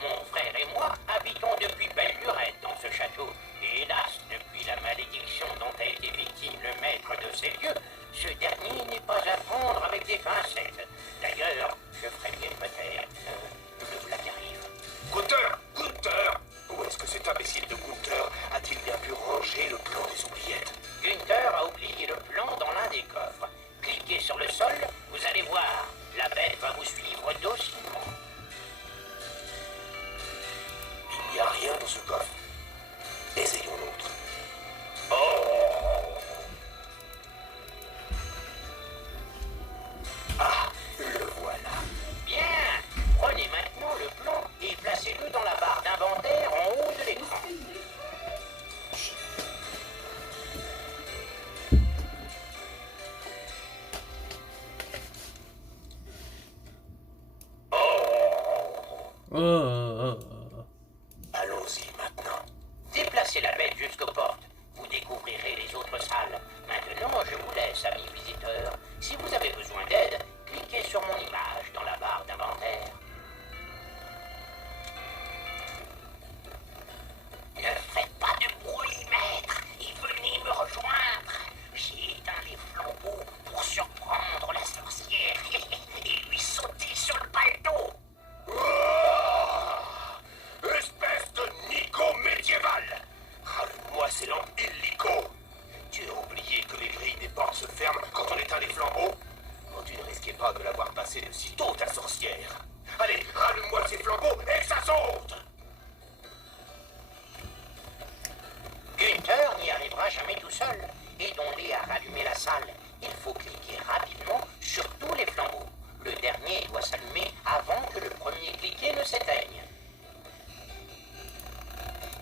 Mon frère et moi habitons depuis belle lurette dans ce château. Et hélas, depuis la malédiction dont a été victime le maître de ces lieux, ce dernier n'est pas à prendre avec des pincettes. D'ailleurs, je ferais bien de me taire. Le voilà qui arrive. Gunther! Gunther! Où est-ce que cet imbécile de Gunther a-t-il bien pu ranger le plan des oubliettes? Gunther jamais tout seul. Aidons-les à rallumer la salle. Il faut cliquer rapidement sur tous les flambeaux. Le dernier doit s'allumer avant que le premier cliqué ne s'éteigne.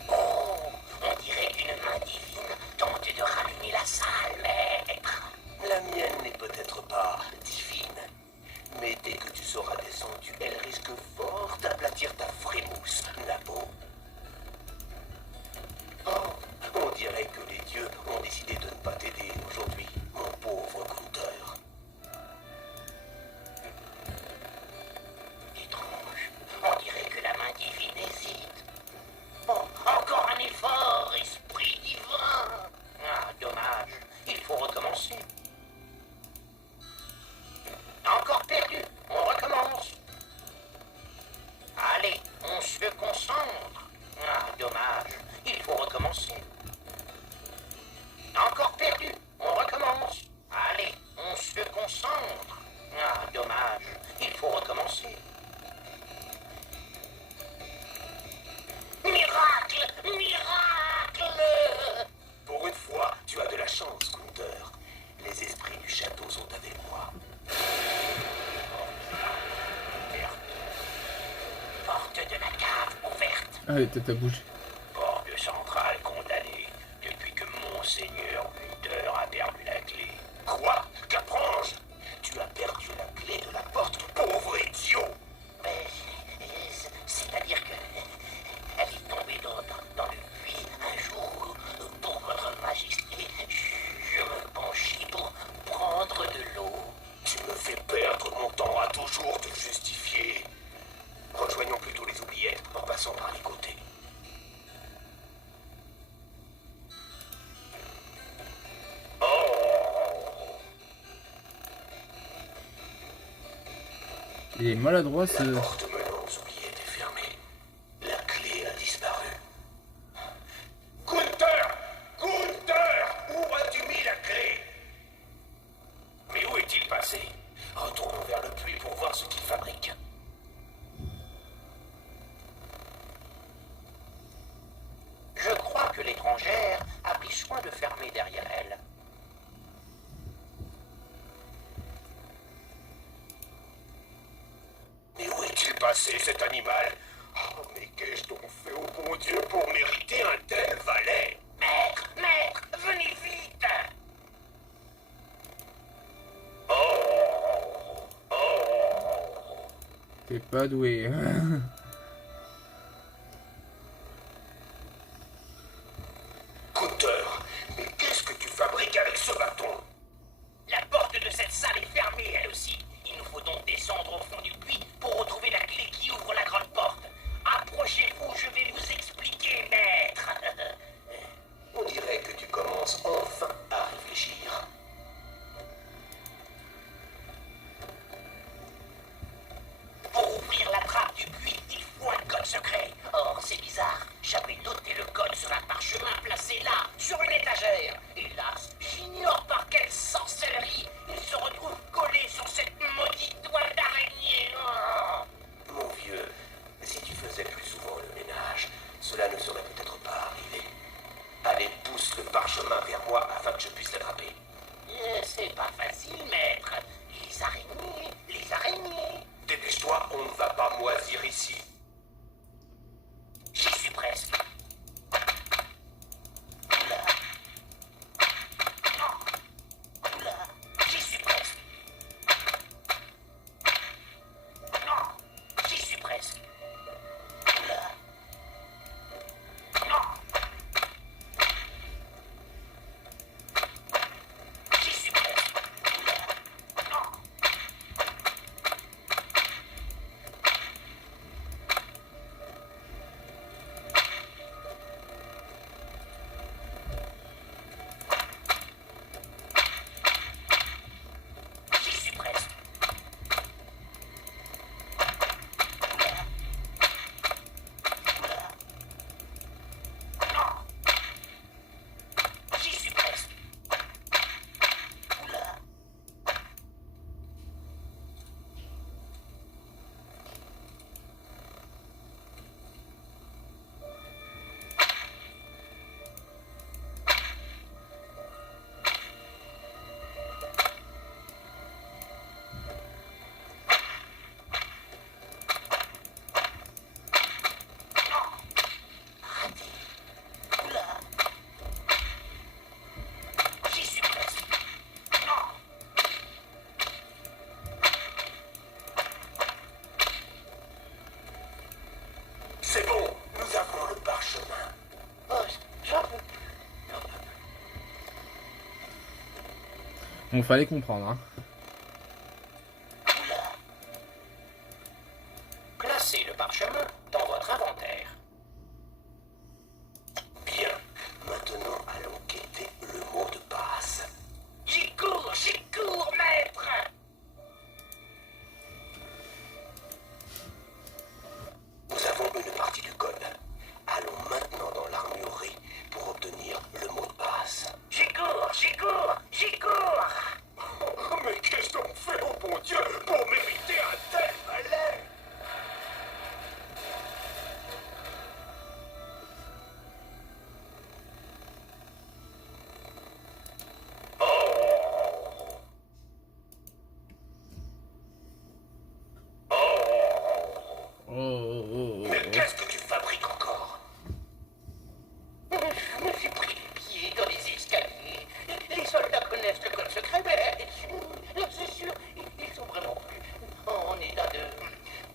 Oh, on dirait qu'une main divine tente de rallumer la salle, maître. La mienne n'est peut-être pas divine, mais dès que tu seras descendu, elle risque fort d'aplatir ta frémousse, Nabo. Oh, on dirait que les dieux ont décidé de ne pas t'aider aujourd'hui, mon pauvre Gunther. Étrange, on dirait que la main divine hésite. Bon, encore un effort, esprit divin. Ah, dommage, il faut recommencer. Encore perdu, on recommence. Allez, on se concentre. Ah, dommage, il faut recommencer. Encore perdu, on recommence. Allez, on se concentre. Ah, dommage, il faut recommencer. Miracle! Miracle! Pour une fois, tu as de la chance, Gunther. Les esprits du château sont avec moi. Porte de la cave ouverte. Ah, les têtes à bouger. Porte centrale condamnée depuis que Monseigneur Gunther a perdu la clé. Quoi? Caprange? Tu as perdu la clé de la porte, pauvre idiot! Mais, c'est-à-dire que elle est tombée dans le puits un jour pour votre majesté. Je me penchis pour prendre de l'eau. Tu me fais perdre mon temps à toujours te justifier. Rejoignons plutôt les oubliettes en passant par les côtés. Oh! Il est maladroit ce... La porte menant aux oubliettes est fermée. La clé a disparu. Gunther! Gunther! Où as-tu mis la clé? Mais où est-il passé? Retournons vers le puits pour voir ce qu'il fabrique. Je crois que l'étrangère a pris soin de fermer derrière elle. Mais où est-il passé, cet animal? Oh, mais qu'ai-je donc fait au bon Dieu pour mériter un tel valet? Maître, maître, venez vite! Oh! Oh! T'es pas doué. Gunther, mais qu'est-ce que tu fabriques avec ce bâton? La porte de cette salle est fermée, elle aussi. Il nous faut donc descendre au fond du puits pour retrouver la clé qui ouvre la grande porte. Approchez-vous, je vais vous expliquer, maître. On dirait que tu commences enfin à réfléchir. Pour ouvrir la trappe du puits, il faut un code secret. Or, c'est bizarre. J'avais noté le code sur un parchemin placé là, sur une étagère. Hélas, j'ignore par quelle sorcellerie il se retrouve collé sur cette maudite toile d'araignée. Oh. Mon vieux, si tu faisais plus souvent le ménage, cela ne serait peut-être pas arrivé. Allez, pousse le parchemin vers moi afin que je puisse l'attraper. C'est pas facile, maître. Les araignées, les araignées. Dépêche-toi, on ne va pas moisir ici. J'y suis presque. Oula. Non. Oula. J'y suis presque. Non. J'y suis presque. Oula. Non. J'y suis presque. Oula. Non. Bon, fallait comprendre, hein. Classez le parchemin dans votre inventaire. Bien. Maintenant, allons quêter le mot de passe. J'y cours, maître! Nous avons une partie du code. Allons maintenant dans l'armurerie pour obtenir le mot de passe. J'y cours! Mais qu'est-ce qu'on fait, oh bon Dieu, pour mériter un tel balai? Mais qu'est-ce que tu fabriques encore? Je me suis pris les pieds dans les escaliers. Les soldats connaissent le code secret, mais c'est sûr, ils sont vraiment plus en état de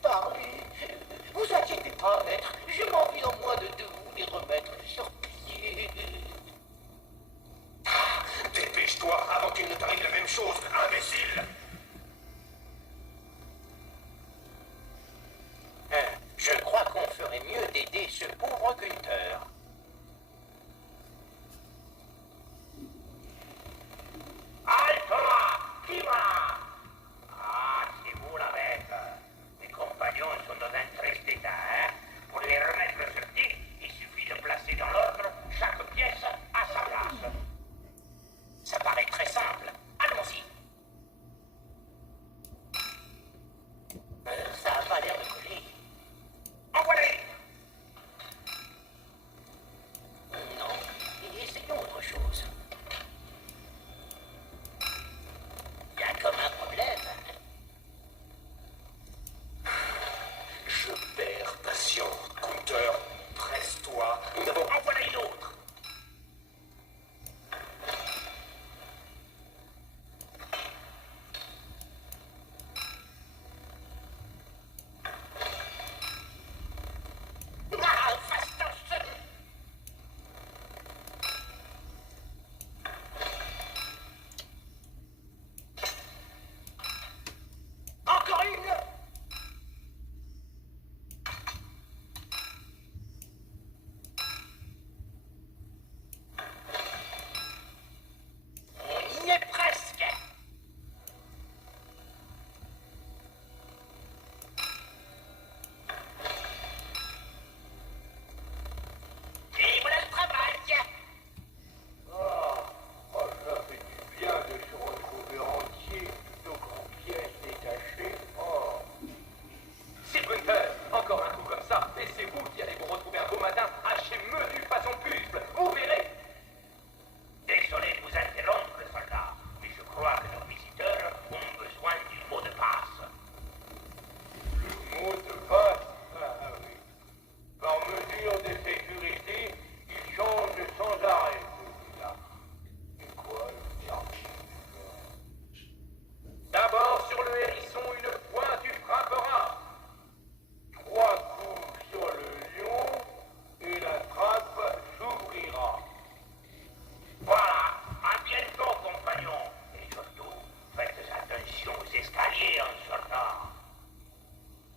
parler. Vous inquiétez pas, maître, j'ai envie en moi de vous les remettre sur pied. Dépêche-toi avant qu'il ne t'arrive la même chose, imbécile! Je crois qu'on ferait mieux d'aider ce pauvre Gunther. Halte là! Qui va? Ah, c'est vous la bête. Mes compagnons sont dans un triste état, hein? Pour les remettre sur pied, il suffit de placer dans l'ordre chaque pièce à sa place. Ça paraît très simple. Allons-y. Ça a pas l'air de coller. Envoyez! Non, essayons autre chose. Il y a comme un problème. Je perds patience, Gunther. Presse-toi. Nous avons envoyé l'autre. Ah, fastoche! Encore une! On y est presque! Et voilà le travail! Ça fait du bien de se retrouver entier, nos grandes pièces détachées. C'est Gunther, encore un coup comme ça, et c'est vous qui allez vous retrouver un beau matin haché menu façon puzzle, vous verrez. Désolé de vous interrompre, soldat, mais je crois que nos visiteurs ont besoin du mot de passe. Le mot de passe? Ah oui. Par mesure de sécurité, il change sans arrêt, celui-là. C'est quoi le quartier? D'abord, sur le hérisson, une fois tu frapperas. 3 coups sur le lion et la trappe s'ouvrira. Voilà, à bientôt, compagnons. Et surtout, faites attention aux escaliers en sortant.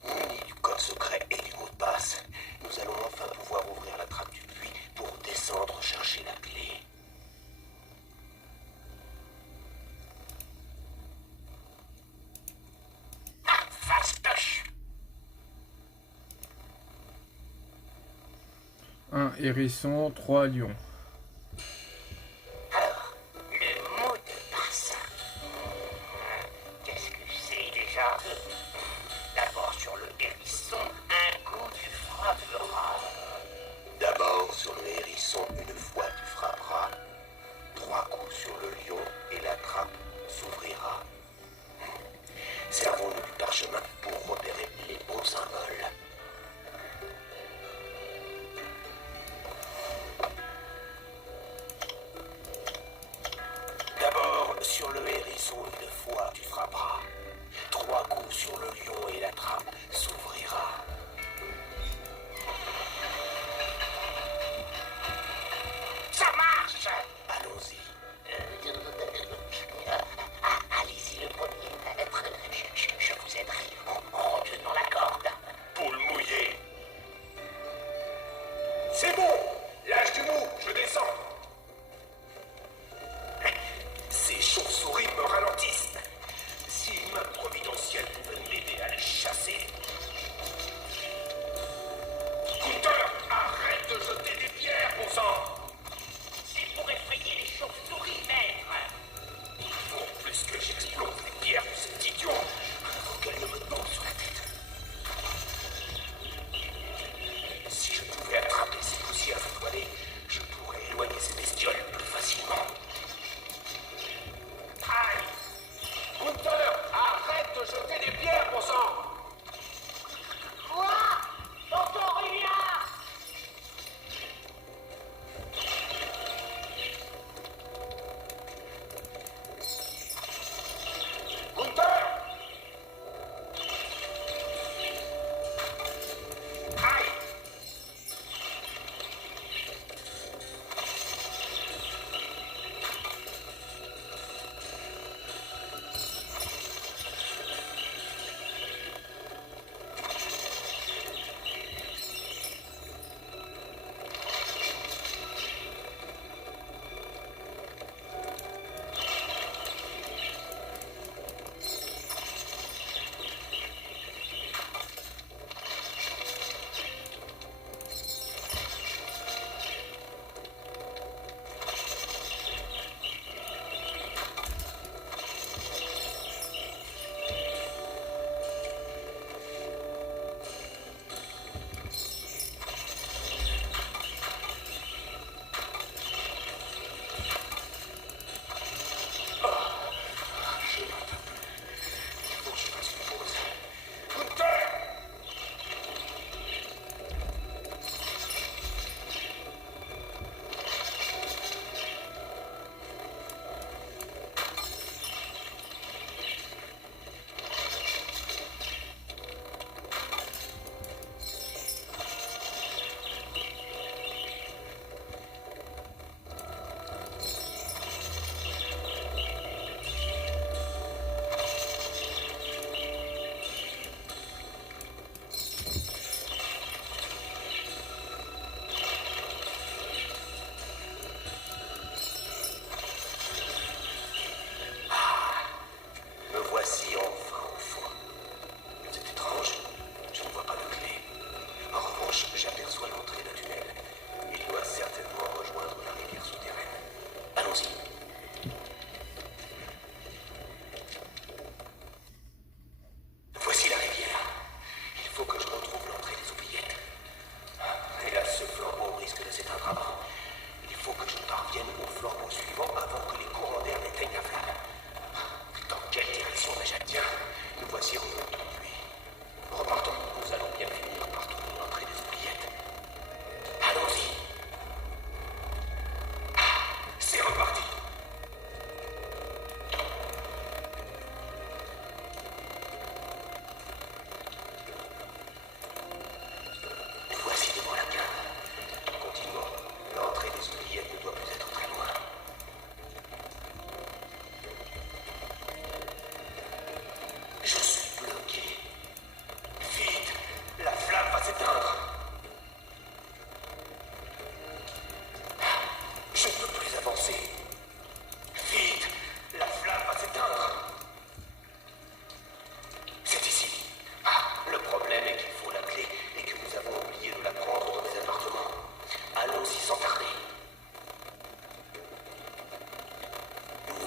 Munis du code secret et du mot de passe, nous allons enfin pouvoir ouvrir la trappe du puits pour descendre chercher la clé. Ah, fastoche! Un hérisson, 3 lions. Alors, le mot de passe. Qu'est-ce que c'est déjà? D'abord sur le hérisson, un coup tu frapperas. D'abord sur le hérisson, une fois tu frapperas. 3 coups sur le lion et la trappe s'ouvrira. Servons-nous du parchemin pour repérer les bons symboles. D'abord, sur le hérisson, une fois tu frapperas. 3 coups sur le lion et la trappe s'ouvrira. Ça marche! Allons-y.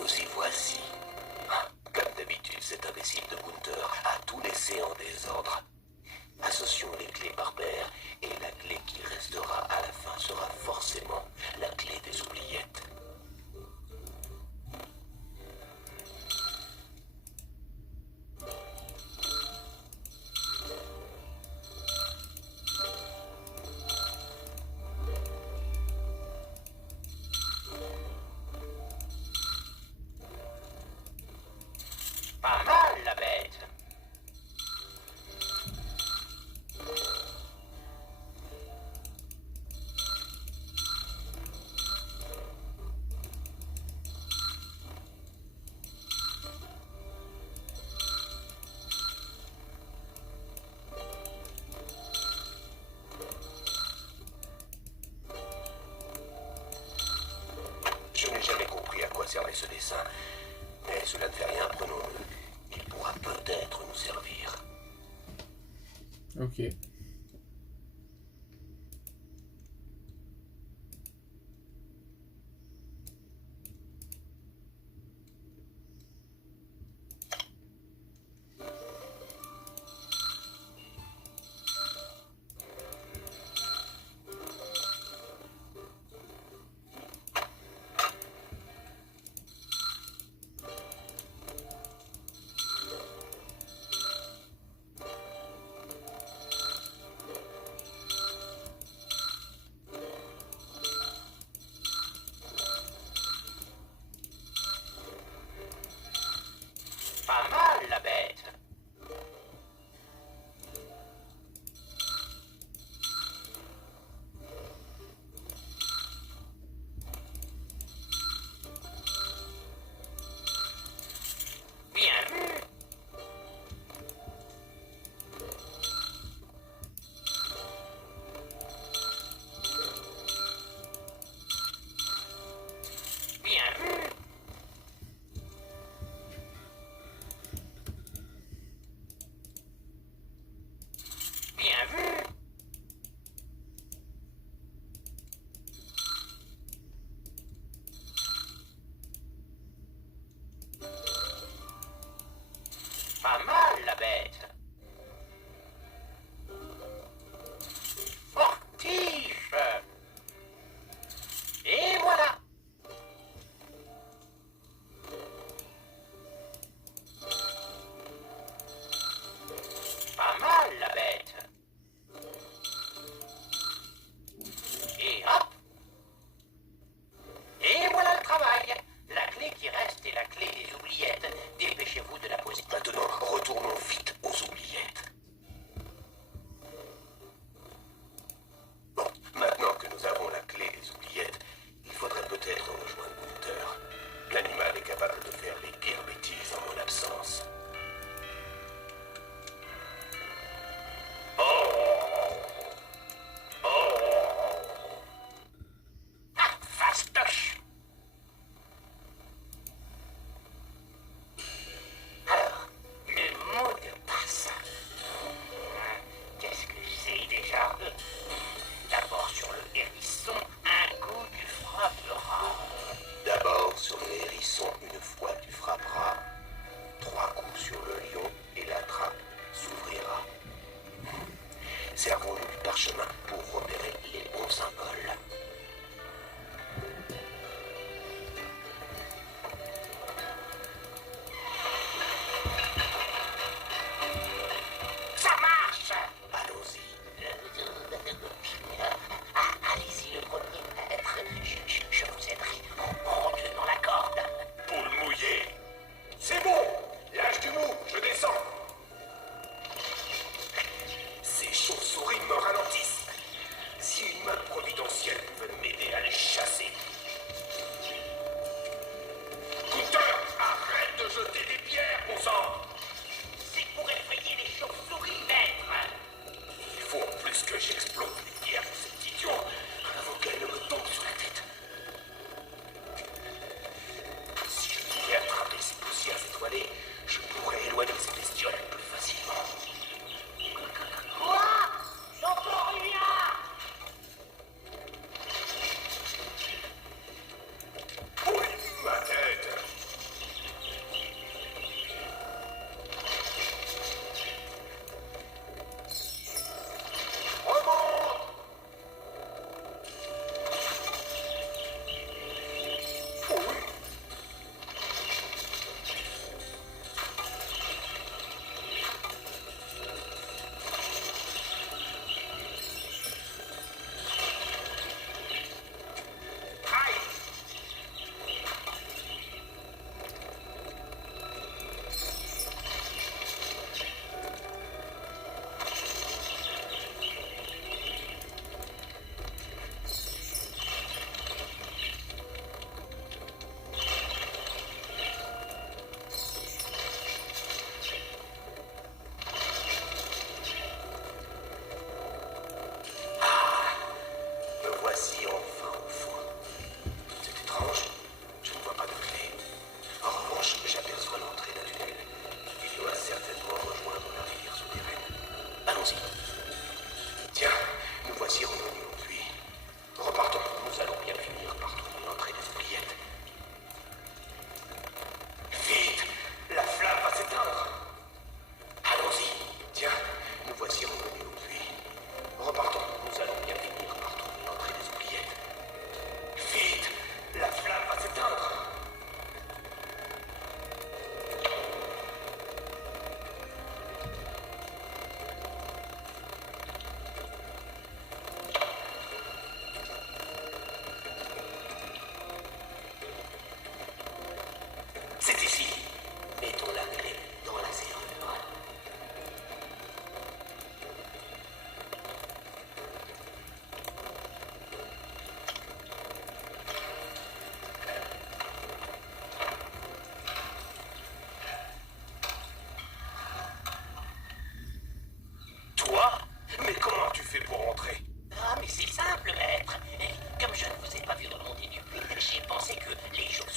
Nous y voici. Ah, comme d'habitude, cet imbécile de Gunther a tout laissé en désordre. Associons les clés par paire, et la clé qui restera à la fin sera forcément la clé des oubliettes. Pas mal, la bête. Je n'ai jamais compris à quoi servait ce dessin, mais cela ne fait rien, prenons-le. Il pourra peut-être nous servir. Ok.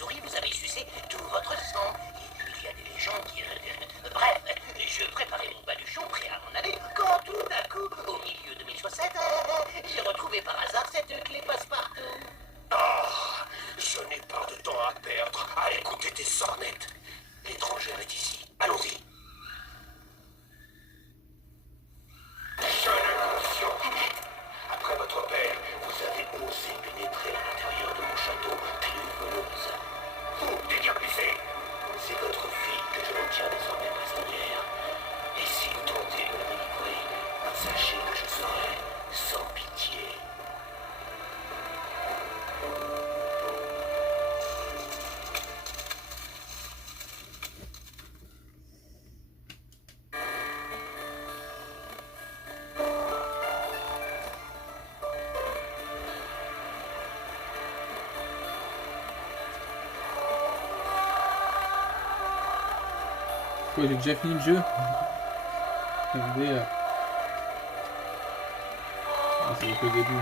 chauve-souris, vous avez sucé tout votre sang. Il y a des légendes qui... bref, je préparais mon baluchon prêt à m'en aller, quand tout d'un coup, au milieu de mes chaussettes, j'ai retrouvé par hasard cette clé passe-partout. Oh, je n'ai pas de temps à perdre à écouter tes sornettes. L'étrangère est ici. Allons-y. Jeune inconscient. Après votre père, vous avez osé pénétrer à l'intérieur de mon château, pilule voleuse. Vous, dédiabolisé. C'est votre fille que je retiens désormais prisonnière. Et si vous tentez de la délivrer, sachez que je serai sans pitié. Quoi, j'ai déjà fini le jeu. Regardez. Ah, c'est le début.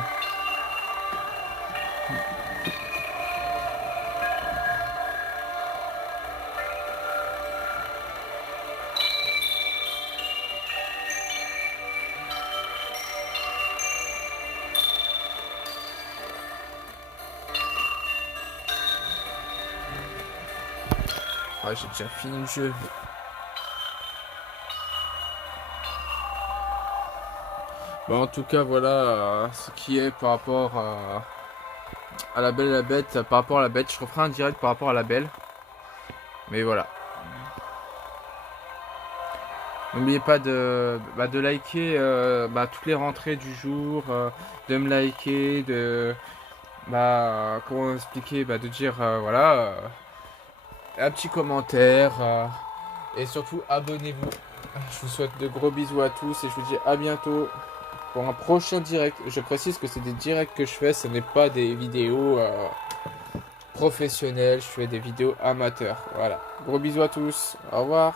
Ah, j'ai déjà fini le jeu. Bon, en tout cas, voilà ce qui est par rapport à la Belle et la Bête. Par rapport à la Bête, je referai un direct par rapport à la Belle. Mais voilà. N'oubliez pas de liker toutes les rentrées du jour, de me liker, de comment expliquer, de dire voilà un petit commentaire et surtout abonnez-vous. Je vous souhaite de gros bisous à tous et je vous dis à bientôt pour un prochain direct. Je précise que c'est des directs que je fais, ce n'est pas des vidéos professionnelles, je fais des vidéos amateurs. Voilà. Gros bisous à tous. Au revoir.